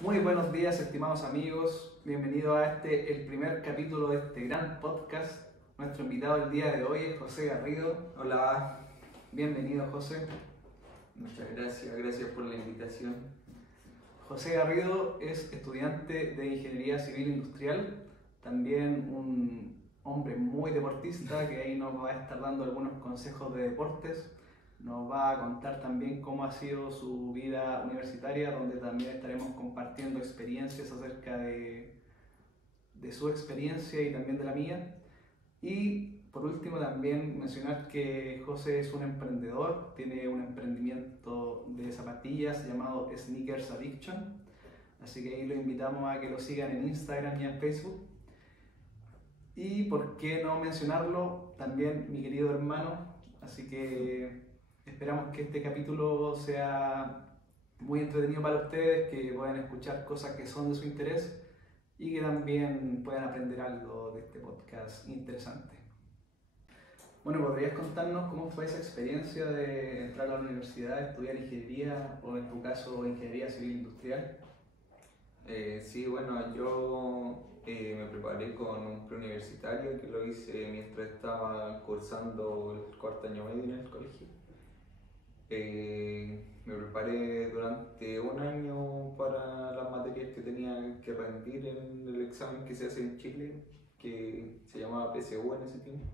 Muy buenos días, estimados amigos. Bienvenido a el primer capítulo de este gran podcast. Nuestro invitado el día de hoy es José Garrido. Hola, Bienvenido, José. muchas gracias por la invitación. José Garrido es estudiante de Ingeniería Civil Industrial, también un hombre muy deportista que ahí nos va a estar dando algunos consejos de deportes. Nos va a contar también cómo ha sido su vida universitaria, donde también estaremos compartiendo experiencias acerca de su experiencia y también de la mía. Y por último también mencionar que José es un emprendedor, tiene un emprendimiento de zapatillas llamado Sneakers Addiction, así que ahí lo invitamos a que lo sigan en Instagram y en Facebook. Y por qué no mencionarlo, también mi querido hermano, así que esperamos que este capítulo sea muy entretenido para ustedes, que puedan escuchar cosas que son de su interés y que también puedan aprender algo de este podcast interesante. Bueno, ¿podrías contarnos cómo fue esa experiencia de entrar a la universidad, estudiar ingeniería o en tu caso ingeniería civil industrial? Sí, bueno, yo me preparé con un preuniversitario que lo hice mientras estaba cursando el cuarto año medio en el colegio. Me preparé durante un año para las materias que tenía que rendir en el examen que se hace en Chile, que se llamaba PSU en ese tiempo,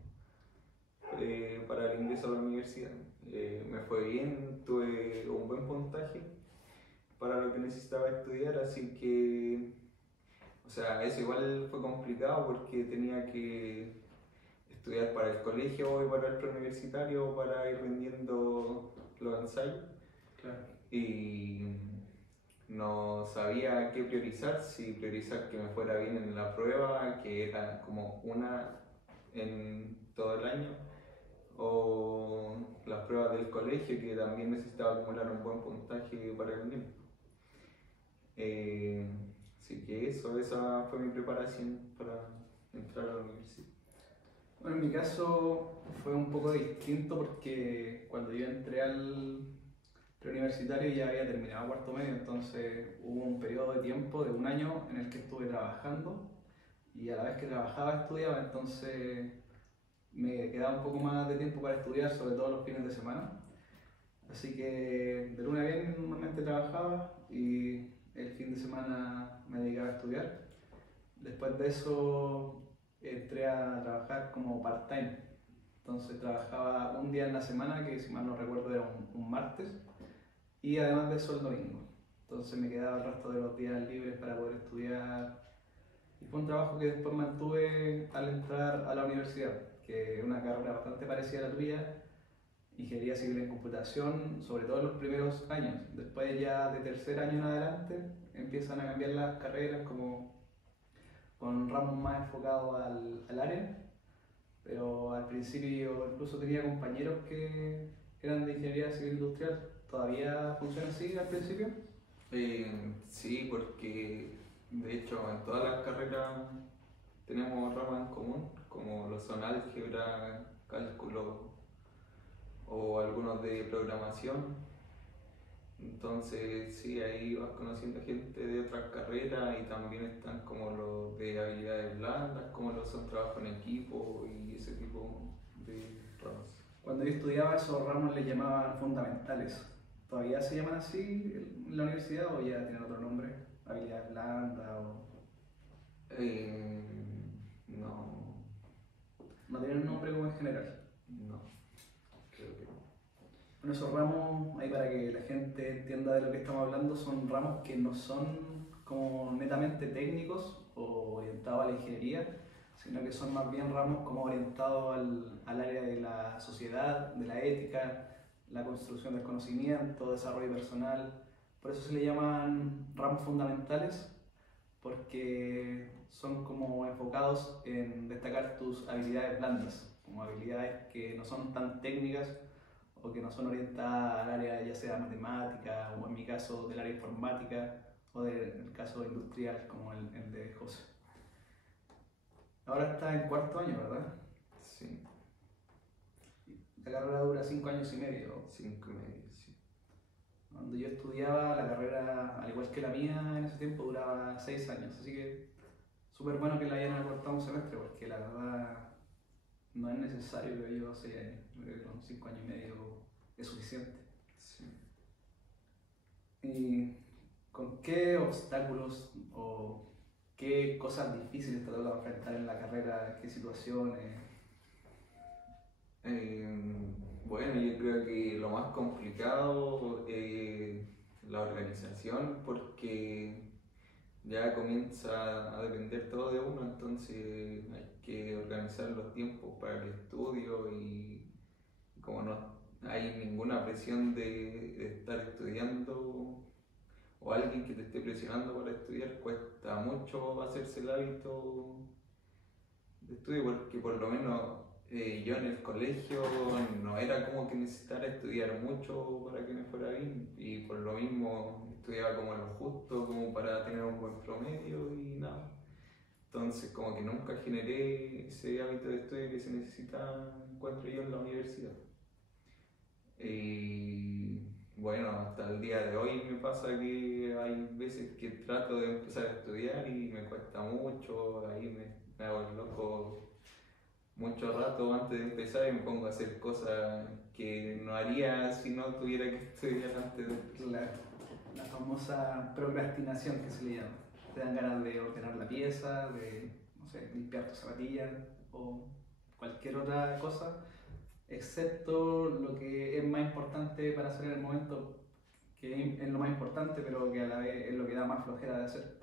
para el ingreso a la universidad. Me fue bien, tuve un buen puntaje para lo que necesitaba estudiar, así que, o sea, eso igual fue complicado porque tenía que estudiar para el colegio y para el preuniversitario para ir rindiendo los ensayos. Claro. Y no sabía qué priorizar, si priorizar que me fuera bien en la prueba, que era como una en todo el año, o las pruebas del colegio, que también necesitaba acumular un buen puntaje para el NIM. Eh, Así que esa fue mi preparación para entrar a la universidad. Bueno, en mi caso fue un poco distinto porque cuando yo entré al preuniversitario ya había terminado cuarto medio, entonces hubo un periodo de tiempo de un año en el que estuve trabajando y a la vez que trabajaba estudiaba, entonces me quedaba un poco más de tiempo para estudiar, sobre todo los fines de semana. Así que de lunes a viernes normalmente trabajaba y el fin de semana me dedicaba a estudiar. Después de eso entré a trabajar como part-time. Entonces trabajaba un día en la semana, que si mal no recuerdo era un martes, y además de eso el domingo. Entonces me quedaba el resto de los días libres para poder estudiar. Y fue un trabajo que después mantuve al entrar a la universidad, que es una carrera bastante parecida a la tuya, ingeniería civil en computación, sobre todo en los primeros años. Después ya de tercer año en adelante empiezan a cambiar las carreras como con ramos más enfocados al área, pero al principio incluso tenía compañeros que eran de ingeniería civil industrial. ¿Todavía funciona así al principio? Sí, porque de hecho en todas las carreras tenemos ramas en común, como lo son álgebra, cálculo o algunos de programación. Entonces, sí, ahí vas conociendo gente de otras carreras y también están como los de habilidades blandas, como los son trabajo en equipo y ese tipo de ramas. Cuando yo estudiaba esos ramos les llamaban fundamentales. ¿Todavía se llaman así en la universidad o ya tienen otro nombre? Habilidades blandas o... Eh, no, No tienen un nombre como en general. no, creo que no. Bueno, esos ramos, ahí para que la gente entienda de lo que estamos hablando, son ramos que no son como netamente técnicos o orientados a la ingeniería, sino que son más bien ramos como orientados al área de la sociedad, de la ética, la construcción del conocimiento, desarrollo personal. Por eso se le llaman ramos fundamentales, porque son como enfocados en destacar tus habilidades blandas, como habilidades que no son tan técnicas o que no son orientadas al área ya sea matemática o en mi caso del área informática o del caso industrial como el de José. Ahora está en cuarto año, ¿verdad? Sí, La carrera dura 5 años y medio. 5 y medio, sí. Cuando yo estudiaba, la carrera, al igual que la mía en ese tiempo, duraba 6 años, así que súper bueno que la hayan acortado un semestre, porque la verdad no es necesario, creo yo, 6 años. Yo creo que con 5 años y medio es suficiente. Sí. ¿Y con qué obstáculos o qué cosas difíciles te ha tocado enfrentar en la carrera? ¿Qué situaciones? Bueno, yo creo que lo más complicado es la organización, porque ya comienza a depender todo de uno, entonces hay que organizar los tiempos para el estudio y como no hay ninguna presión de estar estudiando o alguien que te esté presionando para estudiar, cuesta mucho hacerse el hábito de estudio, porque por lo menos yo en el colegio no era como que necesitara estudiar mucho para que me fuera bien, y por lo mismo estudiaba como lo justo, como para tener un buen promedio y nada. Entonces como que nunca generé ese hábito de estudio que se necesita, encuentro yo, en la universidad. Y bueno, hasta el día de hoy me pasa que hay veces que trato de empezar a estudiar y me cuesta mucho, ahí me hago el loco mucho rato antes de empezar y me pongo a hacer cosas que no haría si no tuviera que estudiar antes de empezar. La famosa procrastinación que se le llama. Te dan ganas de ordenar la pieza, de, no sé, limpiar tus zapatillas o cualquier otra cosa, excepto lo que es más importante para hacer en el momento, que es lo más importante, pero que a la vez es lo que da más flojera de hacer.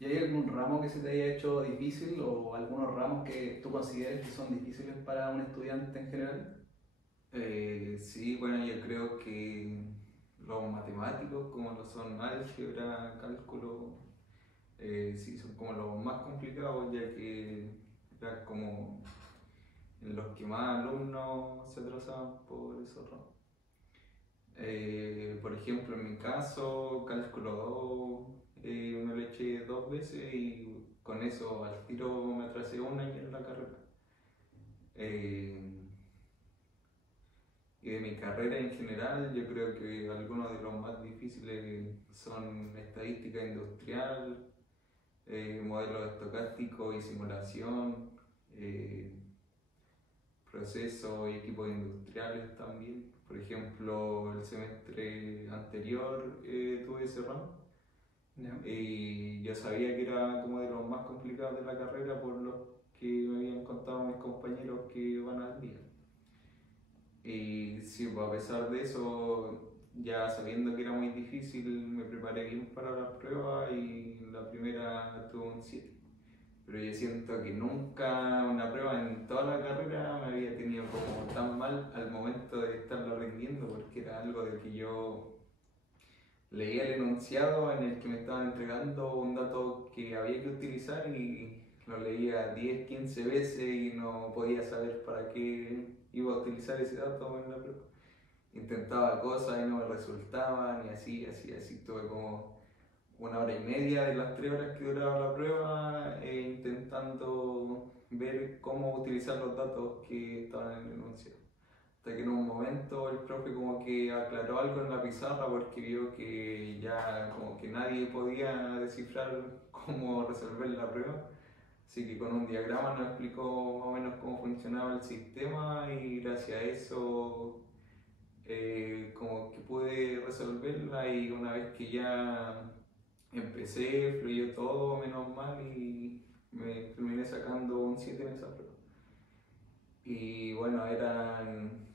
¿Y hay algún ramo que se te haya hecho difícil o algunos ramos que tú consideres que son difíciles para un estudiante en general? Sí, bueno, yo creo que los matemáticos, como lo son álgebra, cálculo, sí, son como los más complicados, ya que eran como en los que más alumnos se atrasaban por esos ramos. Por ejemplo, en mi caso, cálculo 2 me lo eché 2 veces y con eso al tiro me atrasé un año en la carrera. Eh, y de mi carrera en general, yo creo que algunos de los más difíciles son estadística industrial, modelos estocásticos y simulación, eh, procesos y equipos industriales también. Por ejemplo, el semestre anterior tuve ese ramo ¿Ya? y yo sabía que era como de los más complicados de la carrera por lo que me habían contado mis compañeros que van al día. Y sí, pues a pesar de eso, ya sabiendo que era muy difícil, me preparé bien para la prueba y la primera tuve un 7. Pero yo siento que nunca una prueba en toda la carrera me había tenido como tan mal al momento de estarla rindiendo, porque era algo de que yo leía el enunciado en el que me estaban entregando un dato que había que utilizar y lo leía 10 15 veces y no podía saber para qué iba a utilizar ese dato en la prueba. Intentaba cosas y no me resultaban y así, así, así. Tuve como 1 hora y media de las 3 horas que duraba la prueba intentando ver cómo utilizar los datos que estaban en el enunciado. Hasta que en un momento el profe como que aclaró algo en la pizarra porque vio que ya como que nadie podía descifrar cómo resolver la prueba. Así que con un diagrama nos explicó más o menos cómo funcionaba el sistema y gracias a eso como que pude resolverla, y una vez que ya empecé, fluyó todo menos mal y me terminé sacando un 7 en esa prueba. Y bueno, eran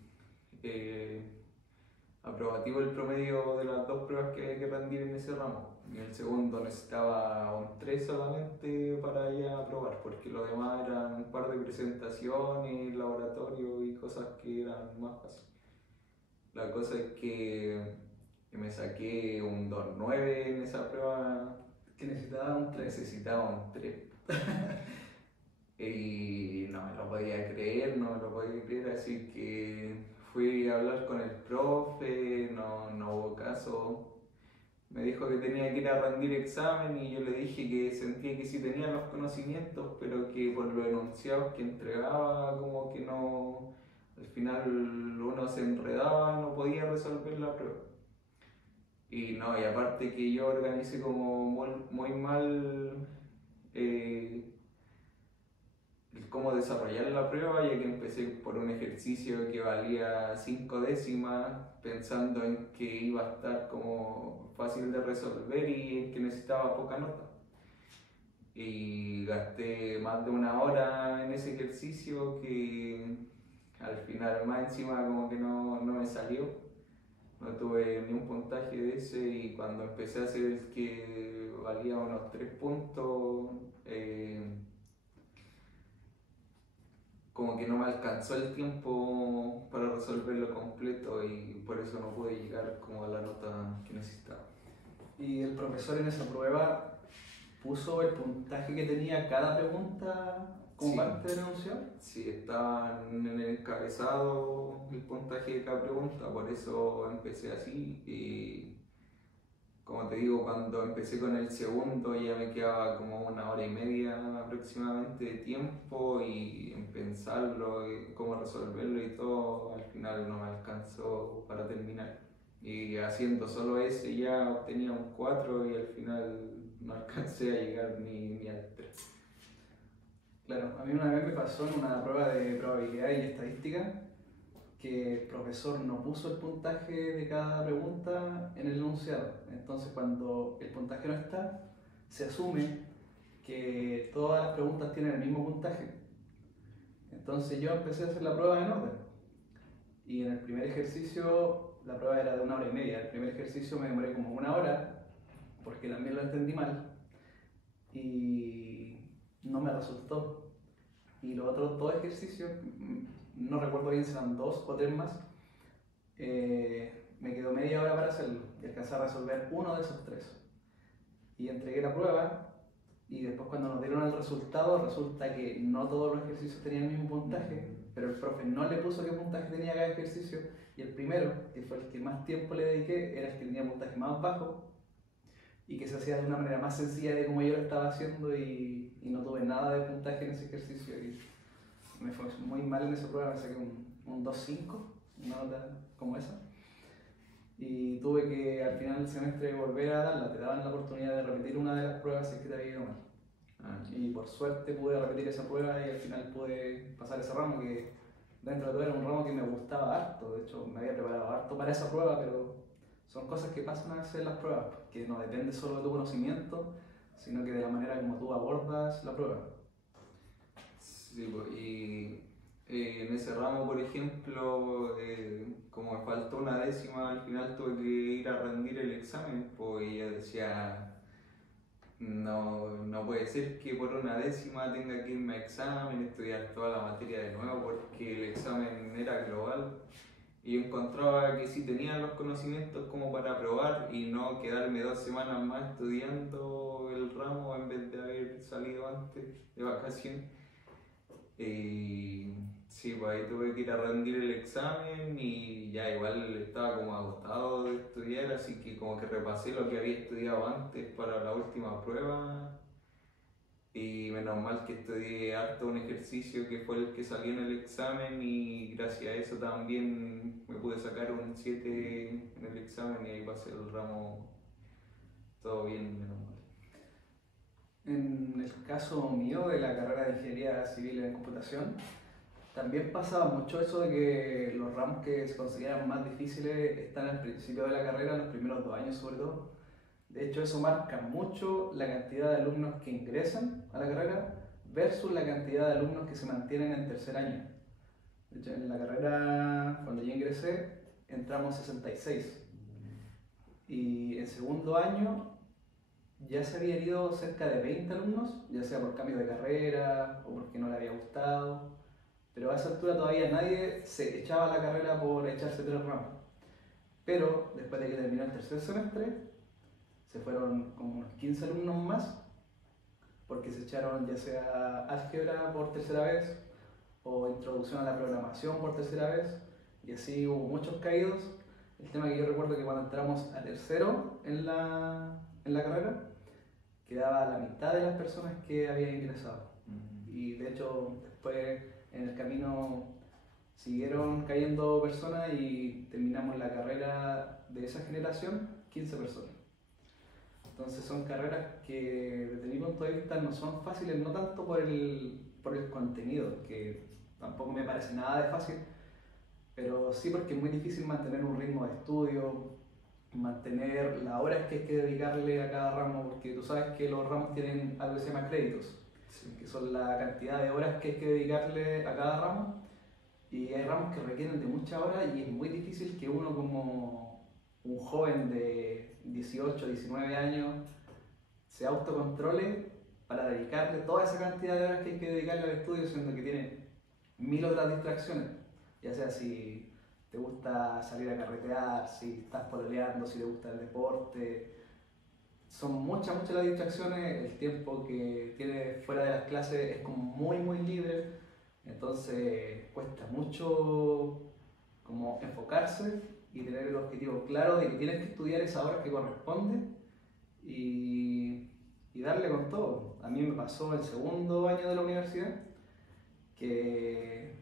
eh, aprobativo el promedio de las dos pruebas que había que rendir en ese ramo. En el segundo necesitaba un 3 solamente para ya aprobar, porque lo demás eran un par de presentaciones, laboratorio y cosas que eran más fáciles. La cosa es que me saqué un 2,9 en esa prueba. Que necesitaba un 3. Necesitaba un 3. Y no me lo podía creer, no me lo podía creer, así que fui a hablar con el profe, no hubo caso. Me dijo que tenía que ir a rendir examen y yo le dije que sentía que sí tenía los conocimientos, pero que por los enunciados que entregaba como que no, al final uno se enredaba y no podía resolver la prueba. Y no, y aparte que yo organicé como muy mal el cómo desarrollar la prueba, ya que empecé por un ejercicio que valía 5 décimas, pensando en que iba a estar como fácil de resolver y en que necesitaba poca nota. Y gasté más de una hora en ese ejercicio que al final más encima como que no me salió. No tuve ni un puntaje de ese y cuando empecé a hacer el que valía unos 3 puntos, como que no me alcanzó el tiempo para resolverlo completo y por eso no pude llegar como a la nota que necesitaba. Y el profesor en esa prueba puso el puntaje que tenía cada pregunta como Sí, parte del enunciado. sí, estaba en el encabezado el puntaje de cada pregunta, por eso empecé así y como te digo, cuando empecé con el segundo ya me quedaba como una hora y media aproximadamente de tiempo y en pensarlo y cómo resolverlo y todo, al final no me alcanzó para terminar. Y haciendo solo ese ya obtenía un 4 y al final no alcancé a llegar ni al 3. Claro, a mí una vez me pasó en una prueba de probabilidad y estadística que el profesor no puso el puntaje de cada pregunta en el enunciado. Entonces, cuando el puntaje no está, se asume que todas las preguntas tienen el mismo puntaje. Entonces yo empecé a hacer la prueba en orden. Y en el primer ejercicio, la prueba era de una hora y media. El primer ejercicio me demoré como una hora, porque también lo entendí mal, y no me resultó. Y los otros dos ejercicios, no recuerdo bien si eran dos o tres más, me quedó media hora para hacerlo y alcancé a resolver uno de esos tres. Y entregué la prueba y después cuando nos dieron el resultado resulta que no todos los ejercicios tenían el mismo puntaje, pero el profe no le puso qué puntaje tenía cada ejercicio y el primero, que fue el que más tiempo le dediqué, era el que tenía puntaje más bajo y que se hacía de una manera más sencilla de como yo lo estaba haciendo y no tuve nada de puntaje en ese ejercicio y me fue muy mal en esa prueba, me saqué un 2.5, una nota como esa. Y tuve que al final del semestre volver a darla, te daban la oportunidad de repetir una de las pruebas si es que te había ido mal. Y por suerte pude repetir esa prueba y al final pude pasar ese ramo que dentro de todo era un ramo que me gustaba harto, de hecho me había preparado harto para esa prueba, pero son cosas que pasan a veces en las pruebas, que no depende solo de tu conocimiento, sino que de la manera como tú abordas la prueba. Sí, y en ese ramo, por ejemplo, como me faltó una décima, al final tuve que ir a rendir el examen, pues y yo decía, no puede ser que por una décima tenga que irme a examen, estudiar toda la materia de nuevo, porque el examen era global. Y yo encontraba que sí tenía los conocimientos como para aprobar y no quedarme 2 semanas más estudiando el ramo en vez de haber salido antes de vacaciones. Y sí, pues ahí tuve que ir a rendir el examen y ya igual estaba como agotado de estudiar, así que como que repasé lo que había estudiado antes para la última prueba y menos mal que estudié harto un ejercicio que fue el que salió en el examen y gracias a eso también me pude sacar un 7 en el examen y ahí pasé el ramo todo bien, menos mal. En el caso mío de la carrera de Ingeniería Civil en Computación, también pasaba mucho eso de que los ramos que se consideran más difíciles están al principio de la carrera, los primeros 2 años sobre todo. De hecho, eso marca mucho la cantidad de alumnos que ingresan a la carrera versus la cantidad de alumnos que se mantienen en tercer año. De hecho, en la carrera, cuando yo ingresé, entramos 66. Y en segundo año ya se habían ido cerca de 20 alumnos, ya sea por cambio de carrera o porque no le había gustado. Pero a esa altura todavía nadie se echaba la carrera por echarse 3 ramos. Pero después de que terminó el tercer semestre, se fueron como unos 15 alumnos más, porque se echaron ya sea álgebra por tercera vez o introducción a la programación por tercera vez, y así hubo muchos caídos. El tema que yo recuerdo que cuando entramos a tercero en la carrera, quedaba la mitad de las personas que habían ingresado. Y de hecho, después en el camino siguieron cayendo personas y terminamos la carrera de esa generación 15 personas. Entonces son carreras que desde mi punto de vista no son fáciles, no tanto por el contenido, que tampoco me parece nada de fácil, pero sí porque es muy difícil mantener un ritmo de estudio, mantener las horas que hay que dedicarle a cada ramo, porque tú sabes que los ramos tienen algo que se llama créditos, Sí. que son la cantidad de horas que hay que dedicarle a cada ramo, y hay ramos que requieren de muchas horas y es muy difícil que uno como un joven de 18, 19 años se autocontrole para dedicarle toda esa cantidad de horas que hay que dedicarle al estudio, siendo que tiene mil otras distracciones, ya sea si te gusta salir a carretear, si estás pololeando, si te gusta el deporte. Son muchas las distracciones, el tiempo que tienes fuera de las clases es como muy libre, entonces cuesta mucho como enfocarse y tener el objetivo claro de que tienes que estudiar esa hora que corresponde y darle con todo. A mí me pasó el segundo año de la universidad que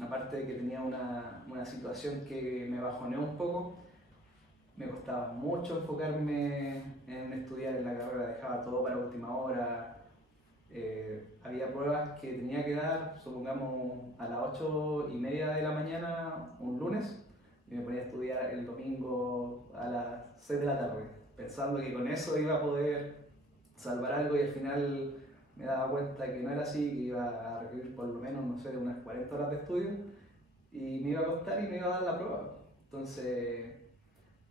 aparte de que tenía una situación que me bajoneó un poco, me costaba mucho enfocarme en estudiar en la carrera, dejaba todo para última hora. Había pruebas que tenía que dar, supongamos a las 8:30 de la mañana un lunes, y me ponía a estudiar el domingo a las 6 de la tarde, pensando que con eso iba a poder salvar algo y al final me daba cuenta que no era así, que iba a requerir por lo menos, no sé, unas 40 horas de estudio y me iba a costar y me iba a dar la prueba. Entonces,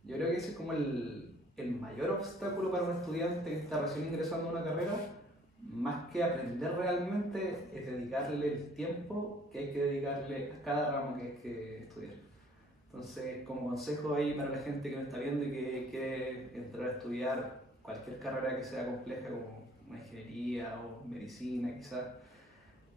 yo creo que ese es como el mayor obstáculo para un estudiante que está recién ingresando a una carrera, más que aprender realmente, es dedicarle el tiempo que hay que dedicarle a cada ramo que hay que estudiar. Entonces, como consejo ahí para la gente que nos está viendo y que quiere entrar a estudiar cualquier carrera que sea compleja, como una ingeniería o medicina quizás,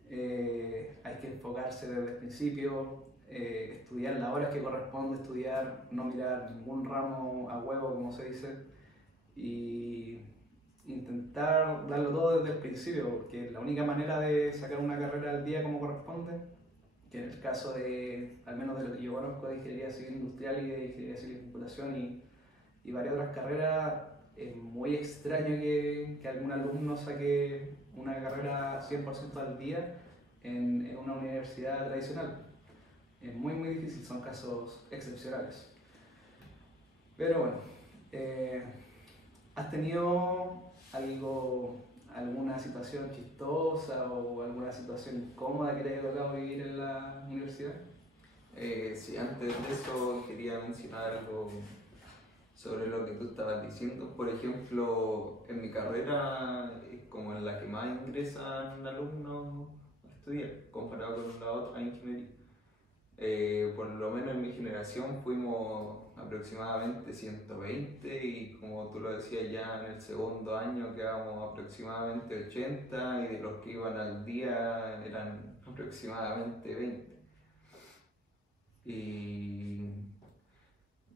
hay que enfocarse desde el principio, estudiar las horas que corresponde estudiar, no mirar ningún ramo a huevo, como se dice, y intentar darlo todo desde el principio, porque es la única manera de sacar una carrera al día como corresponde, que en el caso de, al menos de lo que yo conozco de ingeniería civil industrial y de ingeniería civil de computación y varias otras carreras, es muy extraño que algún alumno saque una carrera 100% al día en una universidad tradicional. Es muy difícil, son casos excepcionales. Pero bueno, eh, ¿has tenido alguna situación chistosa o alguna situación incómoda que te haya tocado vivir en la universidad? Sí, antes de eso quería mencionar algo sobre lo que tú estabas diciendo. Por ejemplo, en mi carrera es como en la que más ingresan alumnos a estudiar, comparado con la otra ingeniería. Por lo menos en mi generación fuimos aproximadamente 120 y como tú lo decías ya en el segundo año quedamos aproximadamente 80 y de los que iban al día eran aproximadamente 20. Y,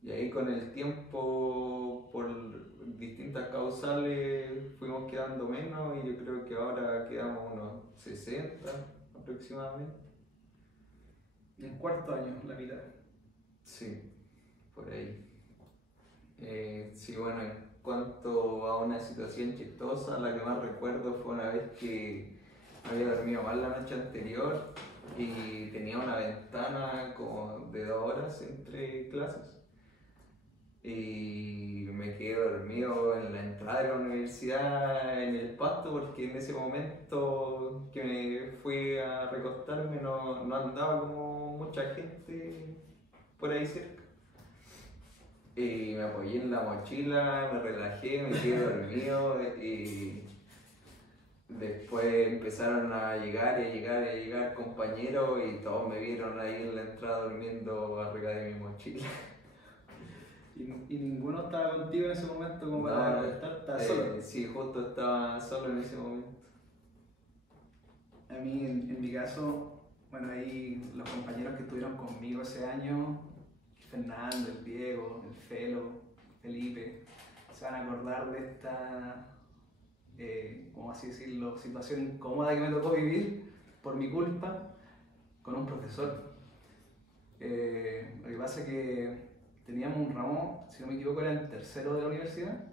y ahí con el tiempo, por distintas causales, fuimos quedando menos y yo creo que ahora quedamos unos 60 aproximadamente. En cuarto año, la mitad. Sí, por ahí. Sí, bueno, en cuanto a una situación chistosa, la que más recuerdo fue una vez que había dormido mal la noche anterior y tenía una ventana como de 2 horas entre clases. Y me quedé dormido en la entrada de la universidad en el pasto porque en ese momento que me fui a recostarme no andaba como mucha gente por ahí cerca. Y me apoyé en la mochila, me relajé, me quedé dormido y después empezaron a llegar compañeros y todos me vieron ahí en la entrada durmiendo arriba de mi mochila. ¿Y ninguno estaba contigo en ese momento como para contestar? ¿Estaba solo? Sí, justo estaba solo en ese momento. A mí, en mi caso, bueno, ahí los compañeros que estuvieron conmigo ese año, Fernando, el Diego, el Felo, Felipe, se van a acordar de esta, ¿cómo así decirlo?, situación incómoda que me tocó vivir por mi culpa con un profesor. Lo que pasa es que teníamos un ramo, si no me equivoco era el tercero de la universidad,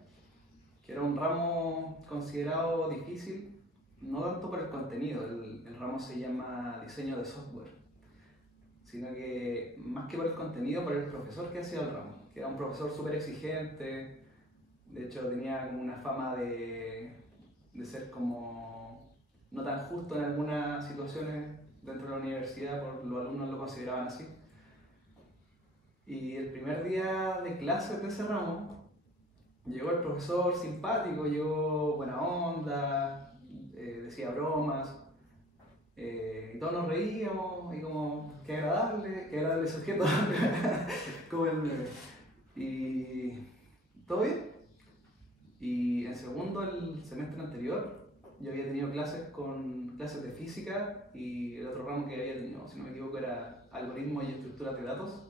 que era un ramo considerado difícil, no tanto por el contenido, el ramo se llama diseño de software, sino que más que por el contenido, por el profesor que hacía el ramo, que era un profesor súper exigente, de hecho tenía como una fama de ser como no tan justo en algunas situaciones dentro de la universidad, por los alumnos lo consideraban así. Y el primer día de clases de ese ramo, llegó el profesor simpático, llegó buena onda, decía bromas, y todos nos reíamos, y como, qué agradable sujeto, como el meme. Y todo bien. Y en segundo, el semestre anterior, yo había tenido clases de física y el otro ramo que había tenido, si no me equivoco, era algoritmos y estructuras de datos,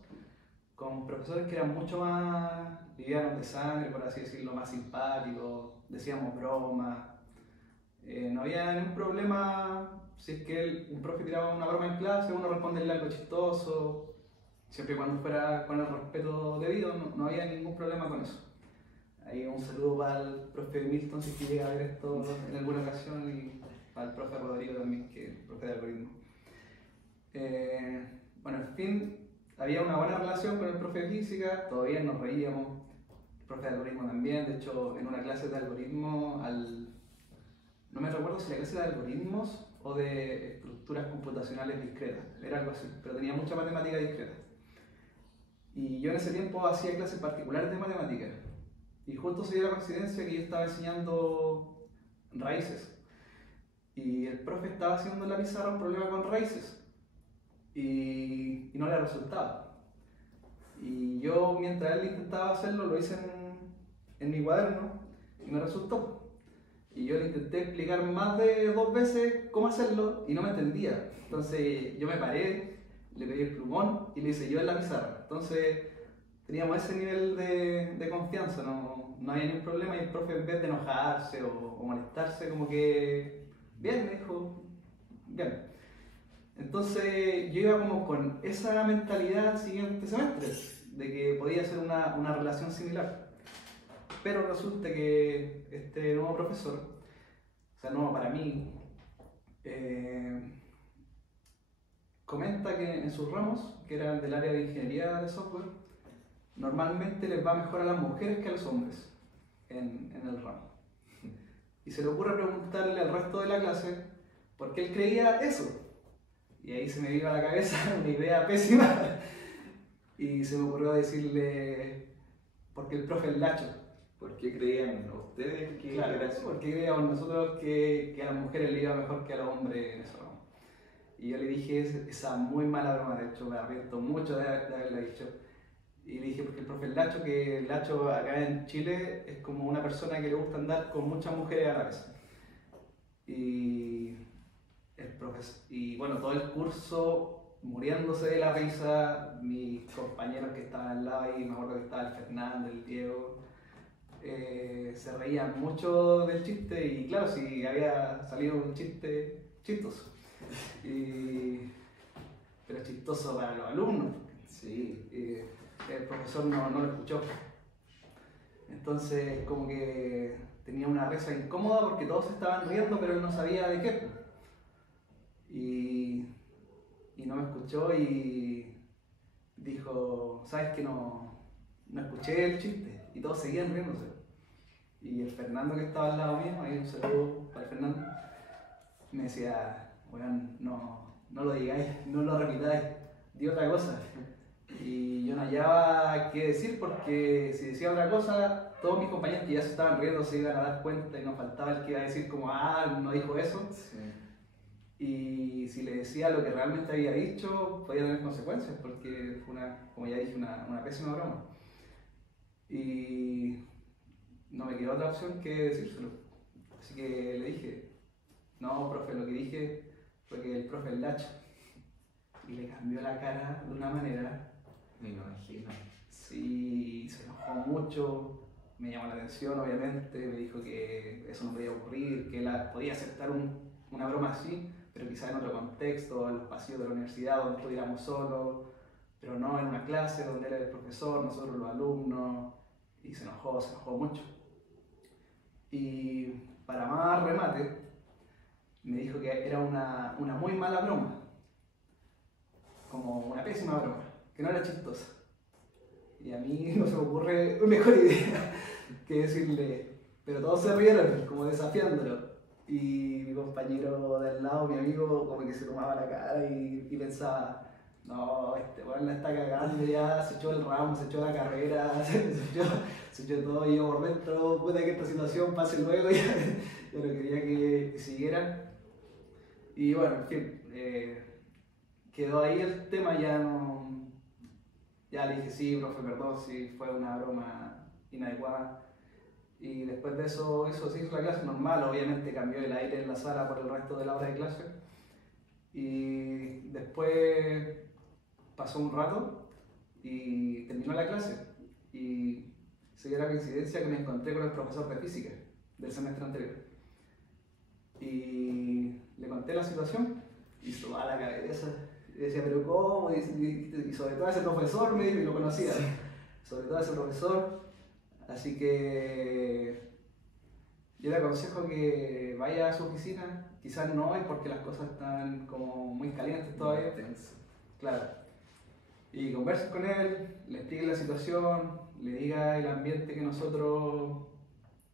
con profesores que eran mucho más livianos de sangre, por así decirlo, más simpáticos, decíamos bromas. No había ningún problema si es que un profe tiraba una broma en clase, uno responde algo chistoso, siempre y cuando fuera con el respeto debido, no había ningún problema con eso. Ahí un saludo para el profe Milton, si es que llega a ver esto en alguna ocasión, y para el profe Rodrigo también, que es profe de algoritmo. Bueno, en fin, había una buena relación con el profe de física, todo bien, nos reíamos, el profe de algoritmo también, de hecho en una clase de algoritmo, no me recuerdo si la clase era de algoritmos o de estructuras computacionales discretas, era algo así, pero tenía mucha matemática discreta. Y yo en ese tiempo hacía clases particulares de matemáticas. Y justo se dio la coincidencia que yo estaba enseñando raíces. Y el profe estaba haciendo en la pizarra un problema con raíces. Y no le resultaba. Y yo, mientras él intentaba hacerlo, lo hice en mi cuaderno y me resultó. Y yo le intenté explicar más de 2 veces cómo hacerlo y no me entendía. Entonces yo me paré, le pedí el plumón y le hice yo en la pizarra. Entonces teníamos ese nivel de confianza, no había ningún problema, y el profe, en vez de enojarse o molestarse, como que bien, me dijo, bien. Entonces yo iba como con esa mentalidad al siguiente semestre, de que podía ser una relación similar. Pero resulta que este nuevo profesor, o sea, nuevo para mí, comenta que en sus ramos, que eran del área de ingeniería de software, normalmente les va mejor a las mujeres que a los hombres en el ramo. Y se le ocurre preguntarle al resto de la clase por qué él creía eso. Y ahí se me vino a la cabeza una idea pésima y se me ocurrió decirle, porque el profe es lacho. ¿Por qué creían ustedes que Claro, era así? ¿por qué creíamos nosotros que a las mujeres le iba mejor que a los hombres en ese ramo? Y yo le dije esa muy mala broma, de hecho me arrepiento mucho de haberla dicho. Y le dije, porque el profe Lacho, que el Lacho acá en Chile es como una persona que le gusta andar con muchas mujeres a la vez. Y y bueno, todo el curso muriéndose de la risa, mis compañeros que estaban al lado ahí, me acuerdo que estaba el Fernando, el Diego, se reían mucho del chiste, y claro, si había salido un chiste chistoso. Pero chistoso para los alumnos. Sí. El profesor no lo escuchó. Entonces como que tenía una risa incómoda porque todos se estaban riendo, pero él no sabía de qué. Y no me escuchó y dijo, ¿sabes que no escuché el chiste? Y todos seguían riéndose. Y el Fernando, que estaba al lado mío, ahí un saludo para el Fernando, me decía, bueno, no lo digáis, no lo repitáis, di otra cosa. Y yo no hallaba qué decir, porque si decía otra cosa, todos mis compañeros que ya se estaban riendo se iban a dar cuenta y nos faltaba el que iba a decir como, no dijo eso. Sí. Y si le decía lo que realmente había dicho, podía tener consecuencias, porque fue como ya dije, una pésima broma. Y no me quedó otra opción que decírselo. Así que le dije, no, profe, lo que dije fue que el profe es lacho. Y le cambió la cara de una manera. Me imagino. Sí, se enojó mucho, me llamó la atención, obviamente, me dijo que eso no podía ocurrir, que él podía aceptar una broma así, pero quizás en otro contexto, en los pasillos de la universidad donde estuviéramos solos, pero no en una clase donde él era el profesor, nosotros los alumnos, y se enojó mucho. Y para más remate, me dijo que era una muy mala broma, como una pésima broma, que no era chistosa. Y a mí no se me ocurre mejor idea que decirle, pero todos se rieron, como desafiándolo. Y mi compañero de al lado, mi amigo, como que se tomaba la cara y pensaba, no, este weón la está cagando ya, se echó el ramo, se echó la carrera, se echó todo y yo por dentro, puta que esta situación pase luego, ya, yo no quería que siguiera. Y bueno, en fin, quedó ahí el tema, ya no, ya le dije, sí, profe, perdón, sí, fue una broma inadecuada. Y después de eso, se hizo la clase normal, obviamente cambió el aire en la sala por el resto de la hora de clase. Y después pasó un rato y terminó la clase. Y se dio la coincidencia que me encontré con el profesor de física del semestre anterior. Y le conté la situación y se tomaba la cabeza. Y decía, pero ¿cómo? Y sobre todo ese profesor, me dijo, y lo conocía. Sí. Sobre todo ese profesor. Así que yo le aconsejo que vaya a su oficina, quizás no hoy porque las cosas están como muy calientes todavía. Claro. Y converse con él, le explique la situación, le diga el ambiente que nosotros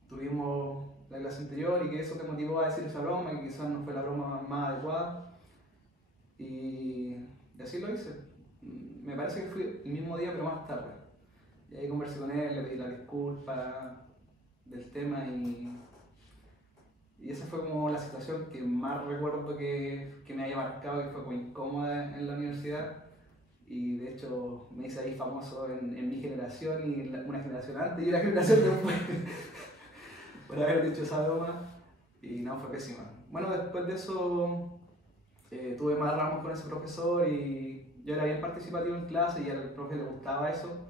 tuvimos la clase anterior y que eso te motivó a decir esa broma y quizás no fue la broma más adecuada. Y así lo hice. Me parece que fui el mismo día pero más tarde. Y ahí conversé con él, le pedí la disculpa del tema y esa fue como la situación que más recuerdo que me haya marcado, que fue como incómoda en la universidad. Y de hecho me hice ahí famoso en mi generación y una generación antes y una generación después por haber dicho esa broma. Y no, fue pésima. Bueno, después de eso tuve más ramos con ese profesor y yo era bien participativo en clase y al profe le gustaba eso.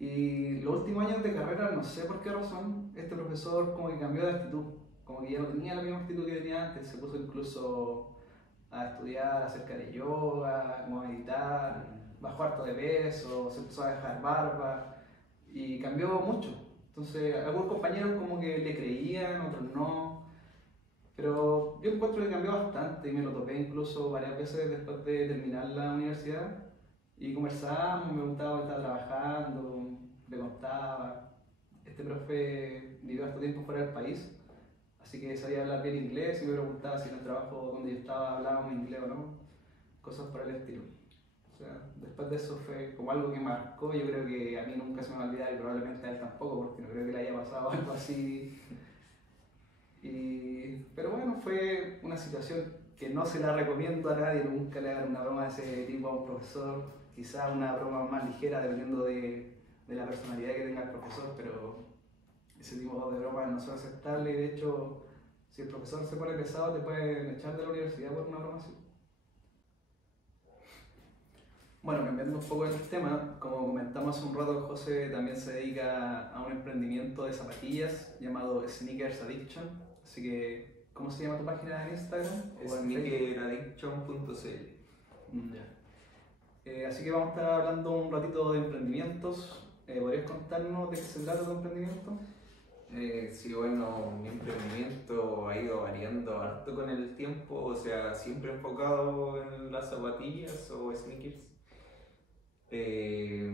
Y los últimos años de carrera, no sé por qué razón, este profesor como que cambió de actitud, como que ya no tenía la misma actitud que tenía antes, se puso incluso a estudiar acerca de yoga, como a meditar, bajó harto de peso, se empezó a dejar barba y cambió mucho. Entonces, algunos compañeros como que le creían, otros no, pero yo encuentro que cambió bastante y me lo topé incluso varias veces después de terminar la universidad y conversábamos, me preguntaba dónde estaba trabajando, le contaba. Este profe vivió harto tiempo fuera del país, así que sabía hablar bien inglés y me preguntaba si en el trabajo donde yo estaba hablábamos inglés o no, cosas por el estilo. O sea, después de eso fue como algo que marcó, yo creo que a mí nunca se me va a olvidar y probablemente a él tampoco, porque no creo que le haya pasado algo así. Pero bueno, fue una situación que no se la recomiendo a nadie, nunca le hagan una broma de ese tipo a un profesor, quizás una broma más ligera dependiendo de la personalidad que tenga el profesor, pero ese tipo de bromas no son aceptables y de hecho, si el profesor se pone pesado, te pueden echar de la universidad por una broma así. Bueno, cambiando un poco el tema, como comentamos hace un rato, José también se dedica a un emprendimiento de zapatillas llamado Sneakers Addiction. Así que, ¿cómo se llama tu página en Instagram? Sneakeraddiction.cl. Ya. Así que vamos a estar hablando un ratito de emprendimientos. ¿Podrías contarnos de qué se trata tu emprendimiento? Sí, bueno, mi emprendimiento ha ido variando harto con el tiempo, o sea, siempre enfocado en las zapatillas o sneakers. Eh,